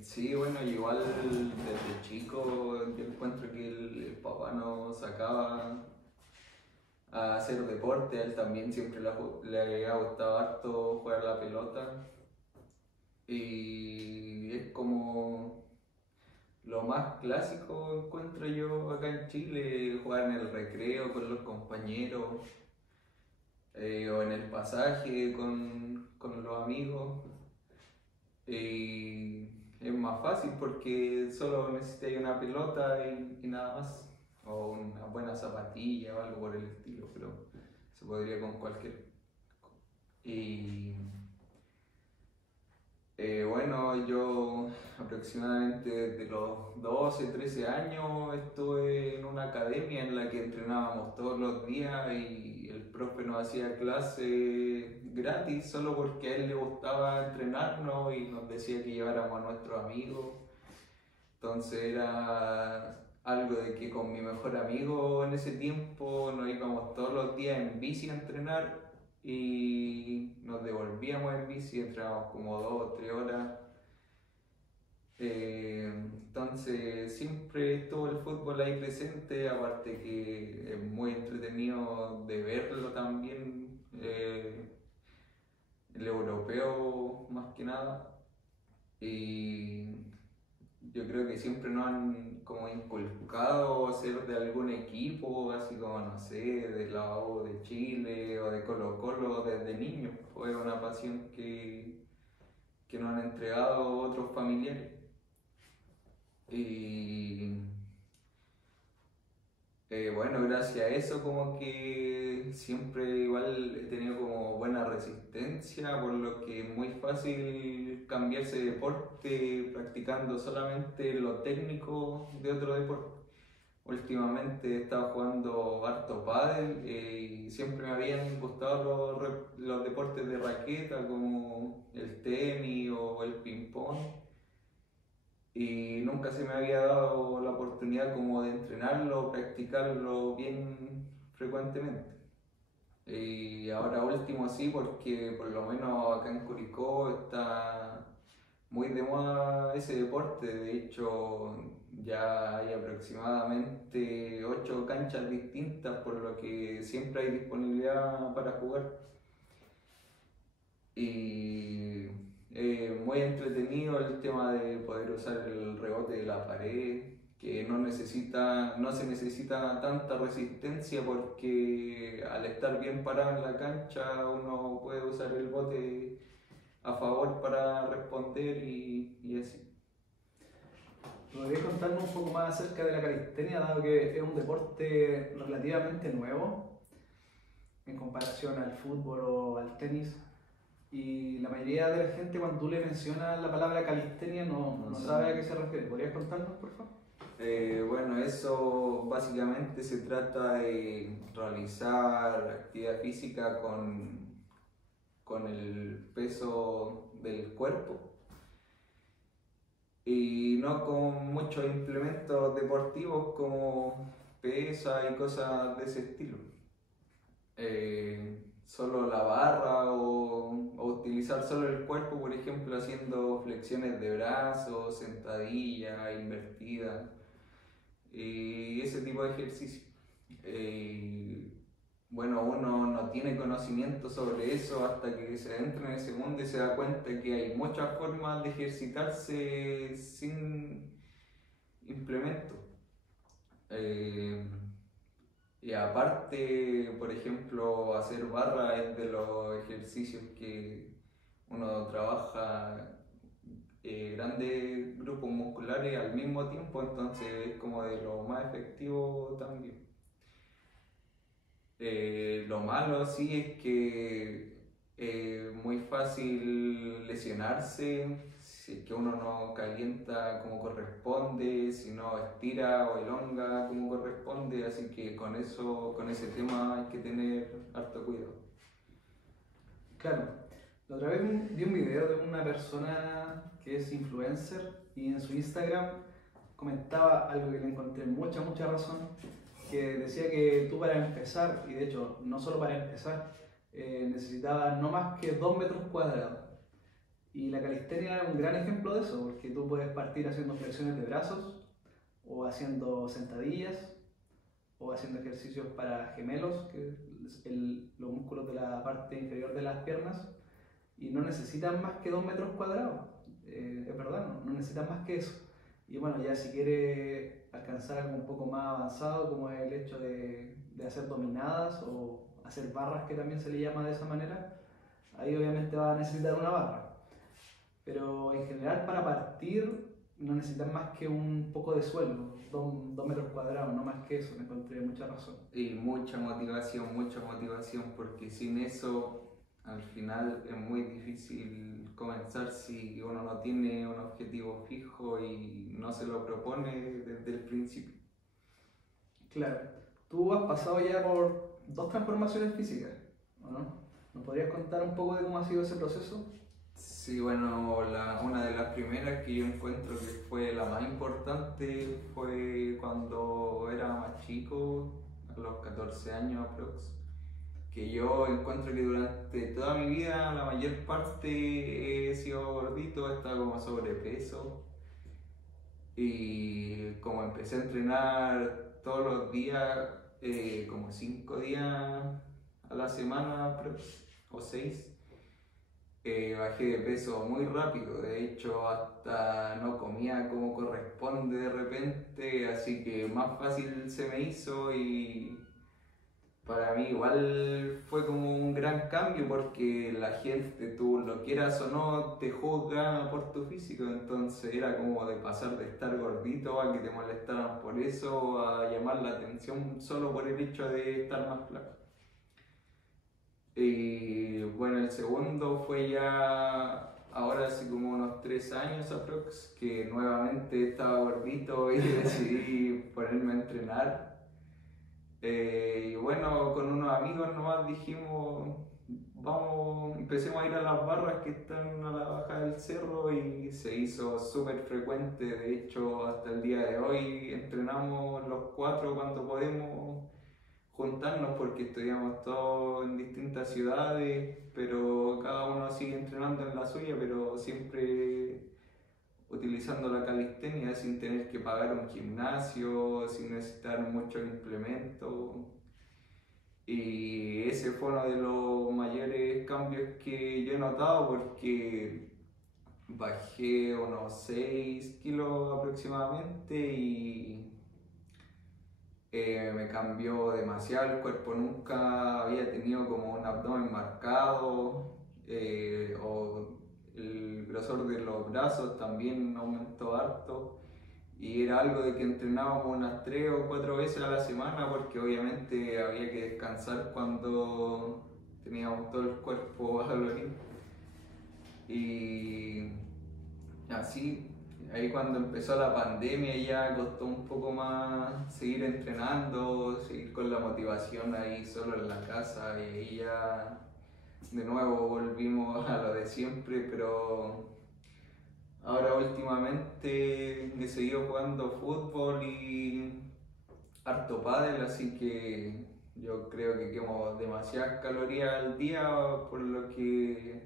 Sí, bueno, igual desde chico yo encuentro que el papá nos sacaba a hacer deporte, a él también siempre le había gustado harto jugar la pelota y es como lo más clásico encuentro yo acá en Chile, jugar en el recreo con los compañeros o en el pasaje con los amigos. Y es más fácil porque solo necesitas una pelota y nada más, o una buena zapatilla o algo por el estilo, pero se podría con cualquier. Y bueno, yo aproximadamente desde los 12, 13 años estuve en una academia en la que entrenábamos todos los días y el profe nos hacía clase gratis solo porque a él le gustaba entrenarnos y nos decía que lleváramos a nuestros amigos. Entonces era algo de que con mi mejor amigo en ese tiempo nos íbamos todos los días en bici a entrenar y nos devolvíamos en bici, entrenábamos como 2 o 3 horas. Entonces siempre estuvo el fútbol ahí presente, aparte que es muy entretenido de verlo también, el europeo más que nada. Y yo creo que siempre nos han como inculcado ser de algún equipo, así como, no sé, de la U de Chile o de Colo Colo desde niños. Fue una pasión que nos han entregado otros familiares. Y bueno, gracias a eso como que siempre igual he tenido como buena resistencia, por lo que es muy fácil cambiarse de deporte practicando solamente lo técnico de otro deporte. Últimamente he estado jugando harto pádel, y siempre me habían gustado los deportes de raqueta como el tenis o el ping pong, y nunca se me había dado la oportunidad como de entrenarlo, practicarlo bien frecuentemente. Y ahora último sí, porque por lo menos acá en Curicó está muy de moda ese deporte. De hecho, ya hay aproximadamente 8 canchas distintas, por lo que siempre hay disponibilidad para jugar. Y muy entretenido el tema de poder usar el rebote de la pared, que no se necesita tanta resistencia, porque al estar bien parado en la cancha uno puede usar el bote a favor para responder y así. ¿Podrías contarnos un poco más acerca de la calistenia, dado que es un deporte relativamente nuevo en comparación al fútbol o al tenis? Y la mayoría de la gente, cuando tú le mencionas la palabra calistenia, no sabe a qué se refiere. ¿Podrías contarnos, por favor? Bueno, eso básicamente se trata de realizar actividad física con el peso del cuerpo y no con muchos implementos deportivos como pesas y cosas de ese estilo. Solo la barra o utilizar solo el cuerpo, por ejemplo, haciendo flexiones de brazos, sentadillas, invertidas y ese tipo de ejercicio. Eh, bueno, uno no tiene conocimiento sobre eso hasta que se entra en ese mundo y se da cuenta que hay muchas formas de ejercitarse sin implemento. Eh, y aparte, por ejemplo, hacer barra es de los ejercicios que uno trabaja grandes grupos musculares al mismo tiempo, entonces es como de lo más efectivo también. Lo malo sí es que es muy fácil lesionarse si es que uno no calienta como corresponde, si no estira o elonga como corresponde, así que con eso, con ese tema hay que tener harto cuidado. Claro. La otra vez vi un video de una persona que es influencer y en su Instagram comentaba algo que le encontré mucha razón, que decía que tú para empezar, y de hecho no solo para empezar, necesitabas no más que 2 metros cuadrados. Y la calistenia es un gran ejemplo de eso, porque tú puedes partir haciendo flexiones de brazos, o haciendo sentadillas, o haciendo ejercicios para gemelos, que es los músculos de la parte inferior de las piernas, y no necesitan más que 2 metros cuadrados. Es verdad, no necesitan más que eso. Y bueno, ya si quiere alcanzar algo un poco más avanzado, como es el hecho de hacer dominadas o hacer barras, que también se le llama de esa manera, ahí obviamente va a necesitar una barra. Pero en general, para partir no necesitan más que un poco de suelo, 2 metros cuadrados, no más que eso. Me encontré mucha razón. Y mucha motivación, porque sin eso al final es muy difícil comenzar si uno no tiene un objetivo fijo y no se lo propone desde el principio. Claro, tú has pasado ya por 2 transformaciones físicas, ¿o no? ¿Nos podrías contar un poco de cómo ha sido ese proceso? Sí, bueno, una de las primeras que yo encuentro que fue la más importante fue cuando era más chico, a los 14 años aprox. Que yo encuentro que durante toda mi vida la mayor parte he sido gordito, he estado como sobrepeso. Y como empecé a entrenar todos los días, como 5 días a la semana o 6, bajé de peso muy rápido. De hecho, hasta no comía como corresponde de repente, así que más fácil se me hizo y para mí igual fue como un gran cambio porque la gente, tú lo quieras o no, te juzga por tu físico, entonces era como de pasar de estar gordito a que te molestaran por eso, a llamar la atención solo por el hecho de estar más flaco. Y bueno, el segundo fue ya ahora hace como unos 3 años aprox, que nuevamente estaba gordito y decidí ponerme a entrenar. Y bueno, con unos amigos nomás dijimos, vamos, empecemos a ir a las barras que están a la baja del cerro y se hizo súper frecuente. De hecho, hasta el día de hoy entrenamos los cuatro cuando podemos juntarnos porque estudiamos todos en distintas ciudades, pero cada uno sigue entrenando en la suya, pero siempre utilizando la calistenia sin tener que pagar un gimnasio, sin necesitar muchos implementos. Y ese fue uno de los mayores cambios que yo he notado porque bajé unos 6 kilos aproximadamente y me cambió demasiado el cuerpo. Nunca había tenido como un abdomen marcado, o el grosor de los brazos también aumentó harto. Y era algo de que entrenábamos unas 3 o 4 veces a la semana porque obviamente había que descansar cuando teníamos todo el cuerpo dolorido. Y así, ahí cuando empezó la pandemia ya costó un poco más seguir entrenando, seguir con la motivación ahí solo en la casa y ahí ya de nuevo volvimos a lo de siempre, pero ahora últimamente he seguido jugando fútbol y harto pádel, así que yo creo que quemo demasiadas calorías al día, por lo que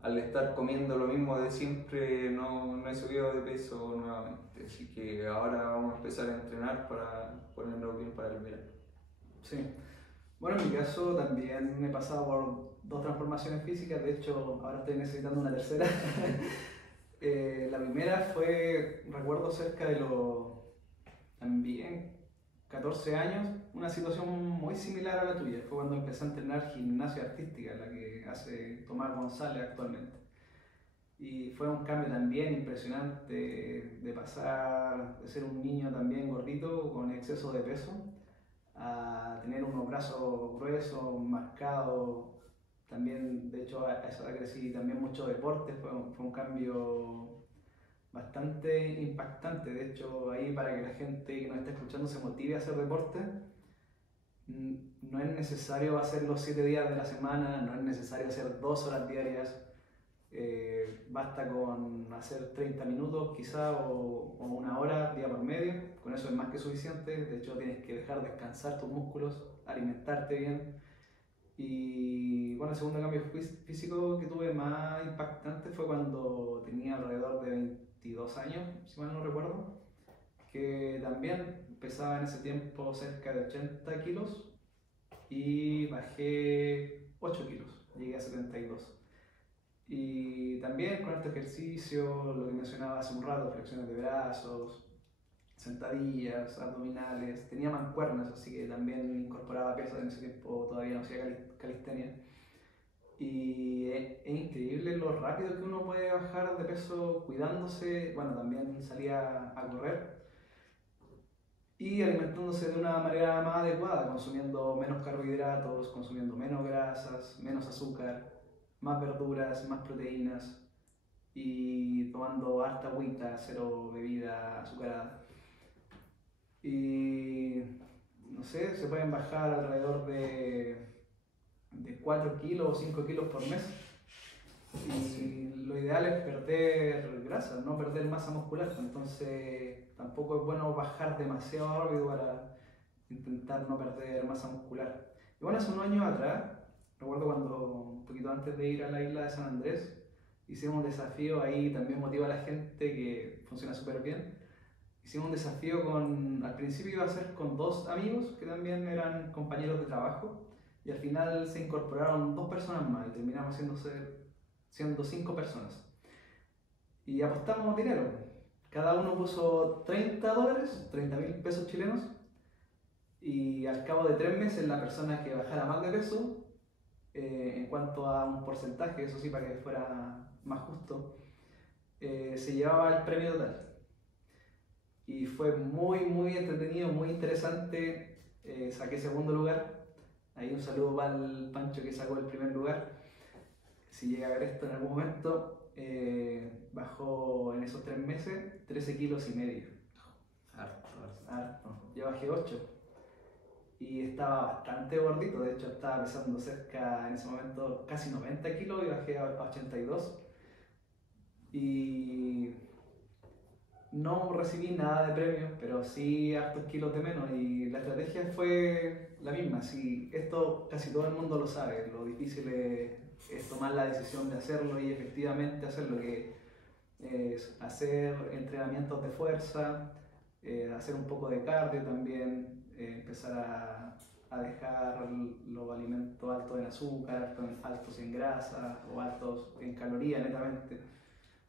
al estar comiendo lo mismo de siempre no he subido de peso nuevamente. Así que ahora vamos a empezar a entrenar para ponernos bien para el verano. Sí. Bueno, en mi caso también he pasado por dos transformaciones físicas, de hecho ahora estoy necesitando una tercera. La primera fue, recuerdo cerca de los también 14 años, una situación muy similar a la tuya. Fue cuando empecé a entrenar gimnasia artística, la que hace Tomás González actualmente. Y fue un cambio también impresionante de pasar de ser un niño también gordito con exceso de peso a tener unos brazos gruesos, marcados. También, de hecho, a esa edad crecí también mucho deporte, fue un cambio bastante impactante. De hecho, ahí para que la gente que nos está escuchando se motive a hacer deporte, no es necesario hacer los 7 días de la semana, no es necesario hacer 2 horas diarias. Basta con hacer 30 minutos quizá o una hora día por medio, con eso es más que suficiente. De hecho tienes que dejar descansar tus músculos, alimentarte bien. Y bueno, el segundo cambio físico que tuve más impactante fue cuando tenía alrededor de 22 años, si mal no recuerdo, que también pesaba en ese tiempo cerca de 80 kilos y bajé 8 kilos, llegué a 72. Y también con este ejercicio, lo que mencionaba hace un rato, flexiones de brazos, sentadillas, abdominales, tenía mancuernas, así que también incorporaba pesas. En ese tiempo todavía no hacía calistenia. Y es increíble lo rápido que uno puede bajar de peso cuidándose. Bueno, también salía a correr y alimentándose de una manera más adecuada, consumiendo menos carbohidratos, consumiendo menos grasas, menos azúcar, más verduras, más proteínas y tomando harta agüita, cero bebida azucarada. Y no sé, se pueden bajar alrededor de 4 kilos o 5 kilos por mes. Y lo ideal es perder grasa, no perder masa muscular. Entonces tampoco es bueno bajar demasiado rápido para intentar no perder masa muscular. Y bueno, hace unos años atrás, recuerdo cuando, un poquito antes de ir a la isla de San Andrés, hicimos un desafío, ahí también motiva a la gente, que funciona súper bien. Hicimos un desafío con, al principio iba a ser con dos amigos que también eran compañeros de trabajo, y al final se incorporaron dos personas más y terminamos siendo 5 personas. Y apostamos dinero. Cada uno puso $30, 30.000 pesos chilenos, y al cabo de 3 meses la persona que bajara más de peso, en cuanto a un porcentaje, eso sí, para que fuera más justo, se llevaba el premio total. Y fue muy, muy entretenido, muy interesante. Saqué segundo lugar. Ahí un saludo para el Pancho que sacó el primer lugar. Si llega a ver esto en algún momento, bajó en esos 3 meses 13,5 kilos. Harto. Harto. Yo bajé 8 y estaba bastante gordito. De hecho, estaba pesando cerca en ese momento casi 90 kilos y bajé a 82. Y no recibí nada de premio, pero sí hartos kilos de menos, y la estrategia fue la misma. Sí, esto casi todo el mundo lo sabe, lo difícil es tomar la decisión de hacerlo y efectivamente hacerlo, que es hacer entrenamientos de fuerza, hacer un poco de cardio también, empezar a dejar los alimentos altos en azúcar, altos en grasa o altos en calorías netamente,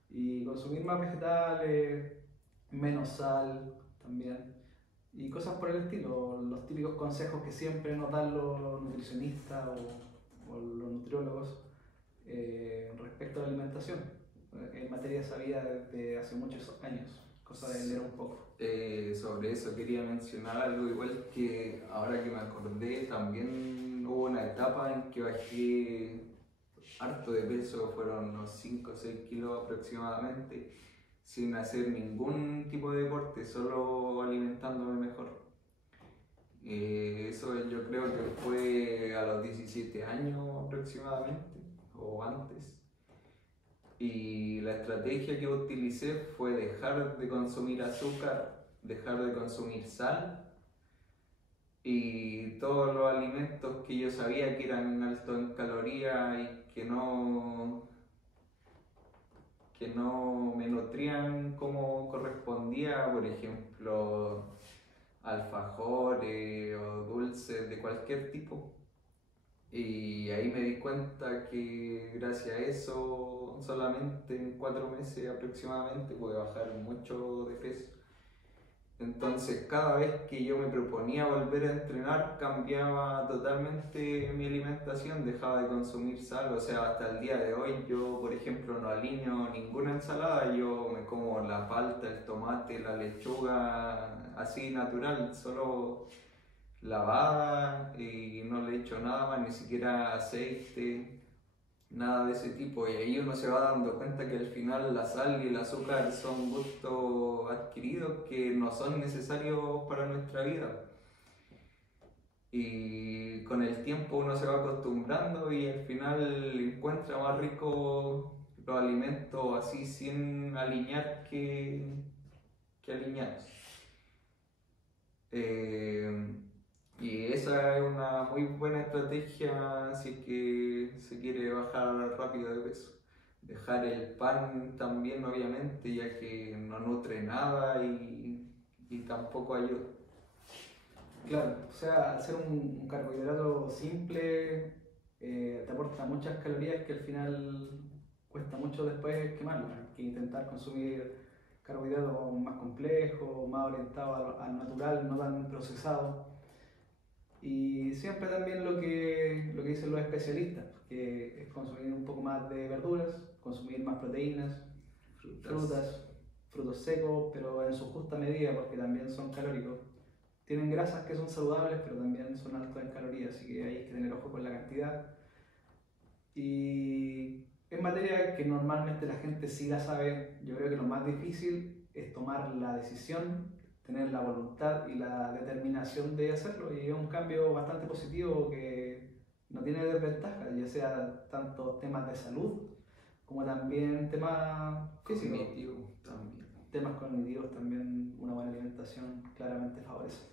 y consumir más vegetales, menos sal también, y cosas por el estilo, los típicos consejos que siempre nos dan los nutricionistas o los nutriólogos respecto a la alimentación, en materia sabida desde hace muchos años, cosa de leer un poco. Sobre eso quería mencionar algo, igual que ahora que me acordé, también hubo una etapa en que bajé harto de peso, fueron unos 5 o 6 kilos aproximadamente, sin hacer ningún tipo de deporte, solo alimentándome mejor. Eso yo creo que fue a los 17 años aproximadamente, o antes. Y la estrategia que utilicé fue dejar de consumir azúcar, dejar de consumir sal y todos los alimentos que yo sabía que eran altos en calorías y que no me nutrían como correspondía, por ejemplo, alfajores o dulces de cualquier tipo. Y ahí me di cuenta que gracias a eso, solamente en 4 meses aproximadamente, pude bajar mucho de peso. Entonces, cada vez que yo me proponía volver a entrenar, cambiaba totalmente mi alimentación, dejaba de consumir sal. O sea, hasta el día de hoy yo, por ejemplo, no alineo ninguna ensalada, yo me como la palta, el tomate, la lechuga, así natural, solo lavada, y no le echo nada más, ni siquiera aceite, nada de ese tipo. Y ahí uno se va dando cuenta que al final la sal y el azúcar son gustos adquiridos que no son necesarios para nuestra vida. Y con el tiempo uno se va acostumbrando y al final encuentra más rico los alimentos así sin aliñar que aliñados. Y esa es una muy buena estrategia si es que se quiere bajar rápido de peso. Dejar el pan también, obviamente, ya que no nutre nada y tampoco ayuda. Claro, o sea, al ser un carbohidrato simple, te aporta muchas calorías que al final cuesta mucho después quemarlas. Hay que intentar consumir carbohidratos más complejos, más orientados al natural, no tan procesados. Y siempre también lo que dicen los especialistas, que es consumir un poco más de verduras, consumir más proteínas, frutos secos, pero en su justa medida, porque también son calóricos. Tienen grasas que son saludables, pero también son altas en calorías, así que hay que tener ojo con la cantidad. Y en materia que normalmente la gente sí la sabe, yo creo que lo más difícil es tomar la decisión, tener la voluntad y la determinación de hacerlo, y es un cambio bastante positivo que no tiene desventajas, ya sea tanto temas de salud como también temas físicos, Cognitivo también. temas cognitivos también, una buena alimentación claramente favorece.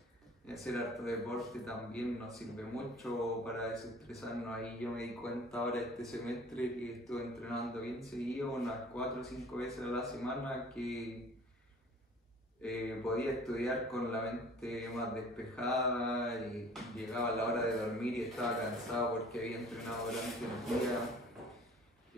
Hacer harto deporte también nos sirve mucho para desestresarnos. Ahí yo me di cuenta ahora este semestre que estuve entrenando bien seguido, unas 4 o 5 veces a la semana, que podía estudiar con la mente más despejada y llegaba a la hora de dormir y estaba cansado porque había entrenado durante el día.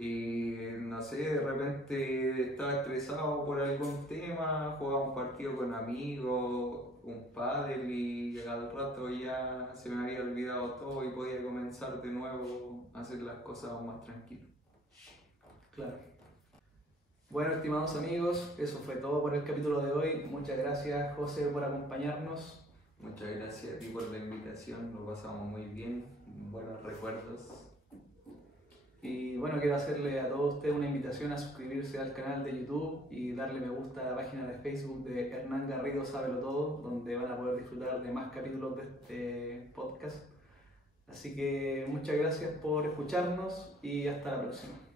Y no sé, de repente estaba estresado por algún tema, jugaba un partido con amigos, un pádel, y al rato ya se me había olvidado todo y podía comenzar de nuevo a hacer las cosas más tranquilo. Claro. Bueno, estimados amigos, eso fue todo por el capítulo de hoy. Muchas gracias, José, por acompañarnos. Muchas gracias a ti por la invitación, lo pasamos muy bien, buenos recuerdos. Y bueno, quiero hacerle a todos ustedes una invitación a suscribirse al canal de YouTube y darle me gusta a la página de Facebook de Hernán Garrido Sábelo Todo, donde van a poder disfrutar de más capítulos de este podcast. Así que muchas gracias por escucharnos y hasta la próxima.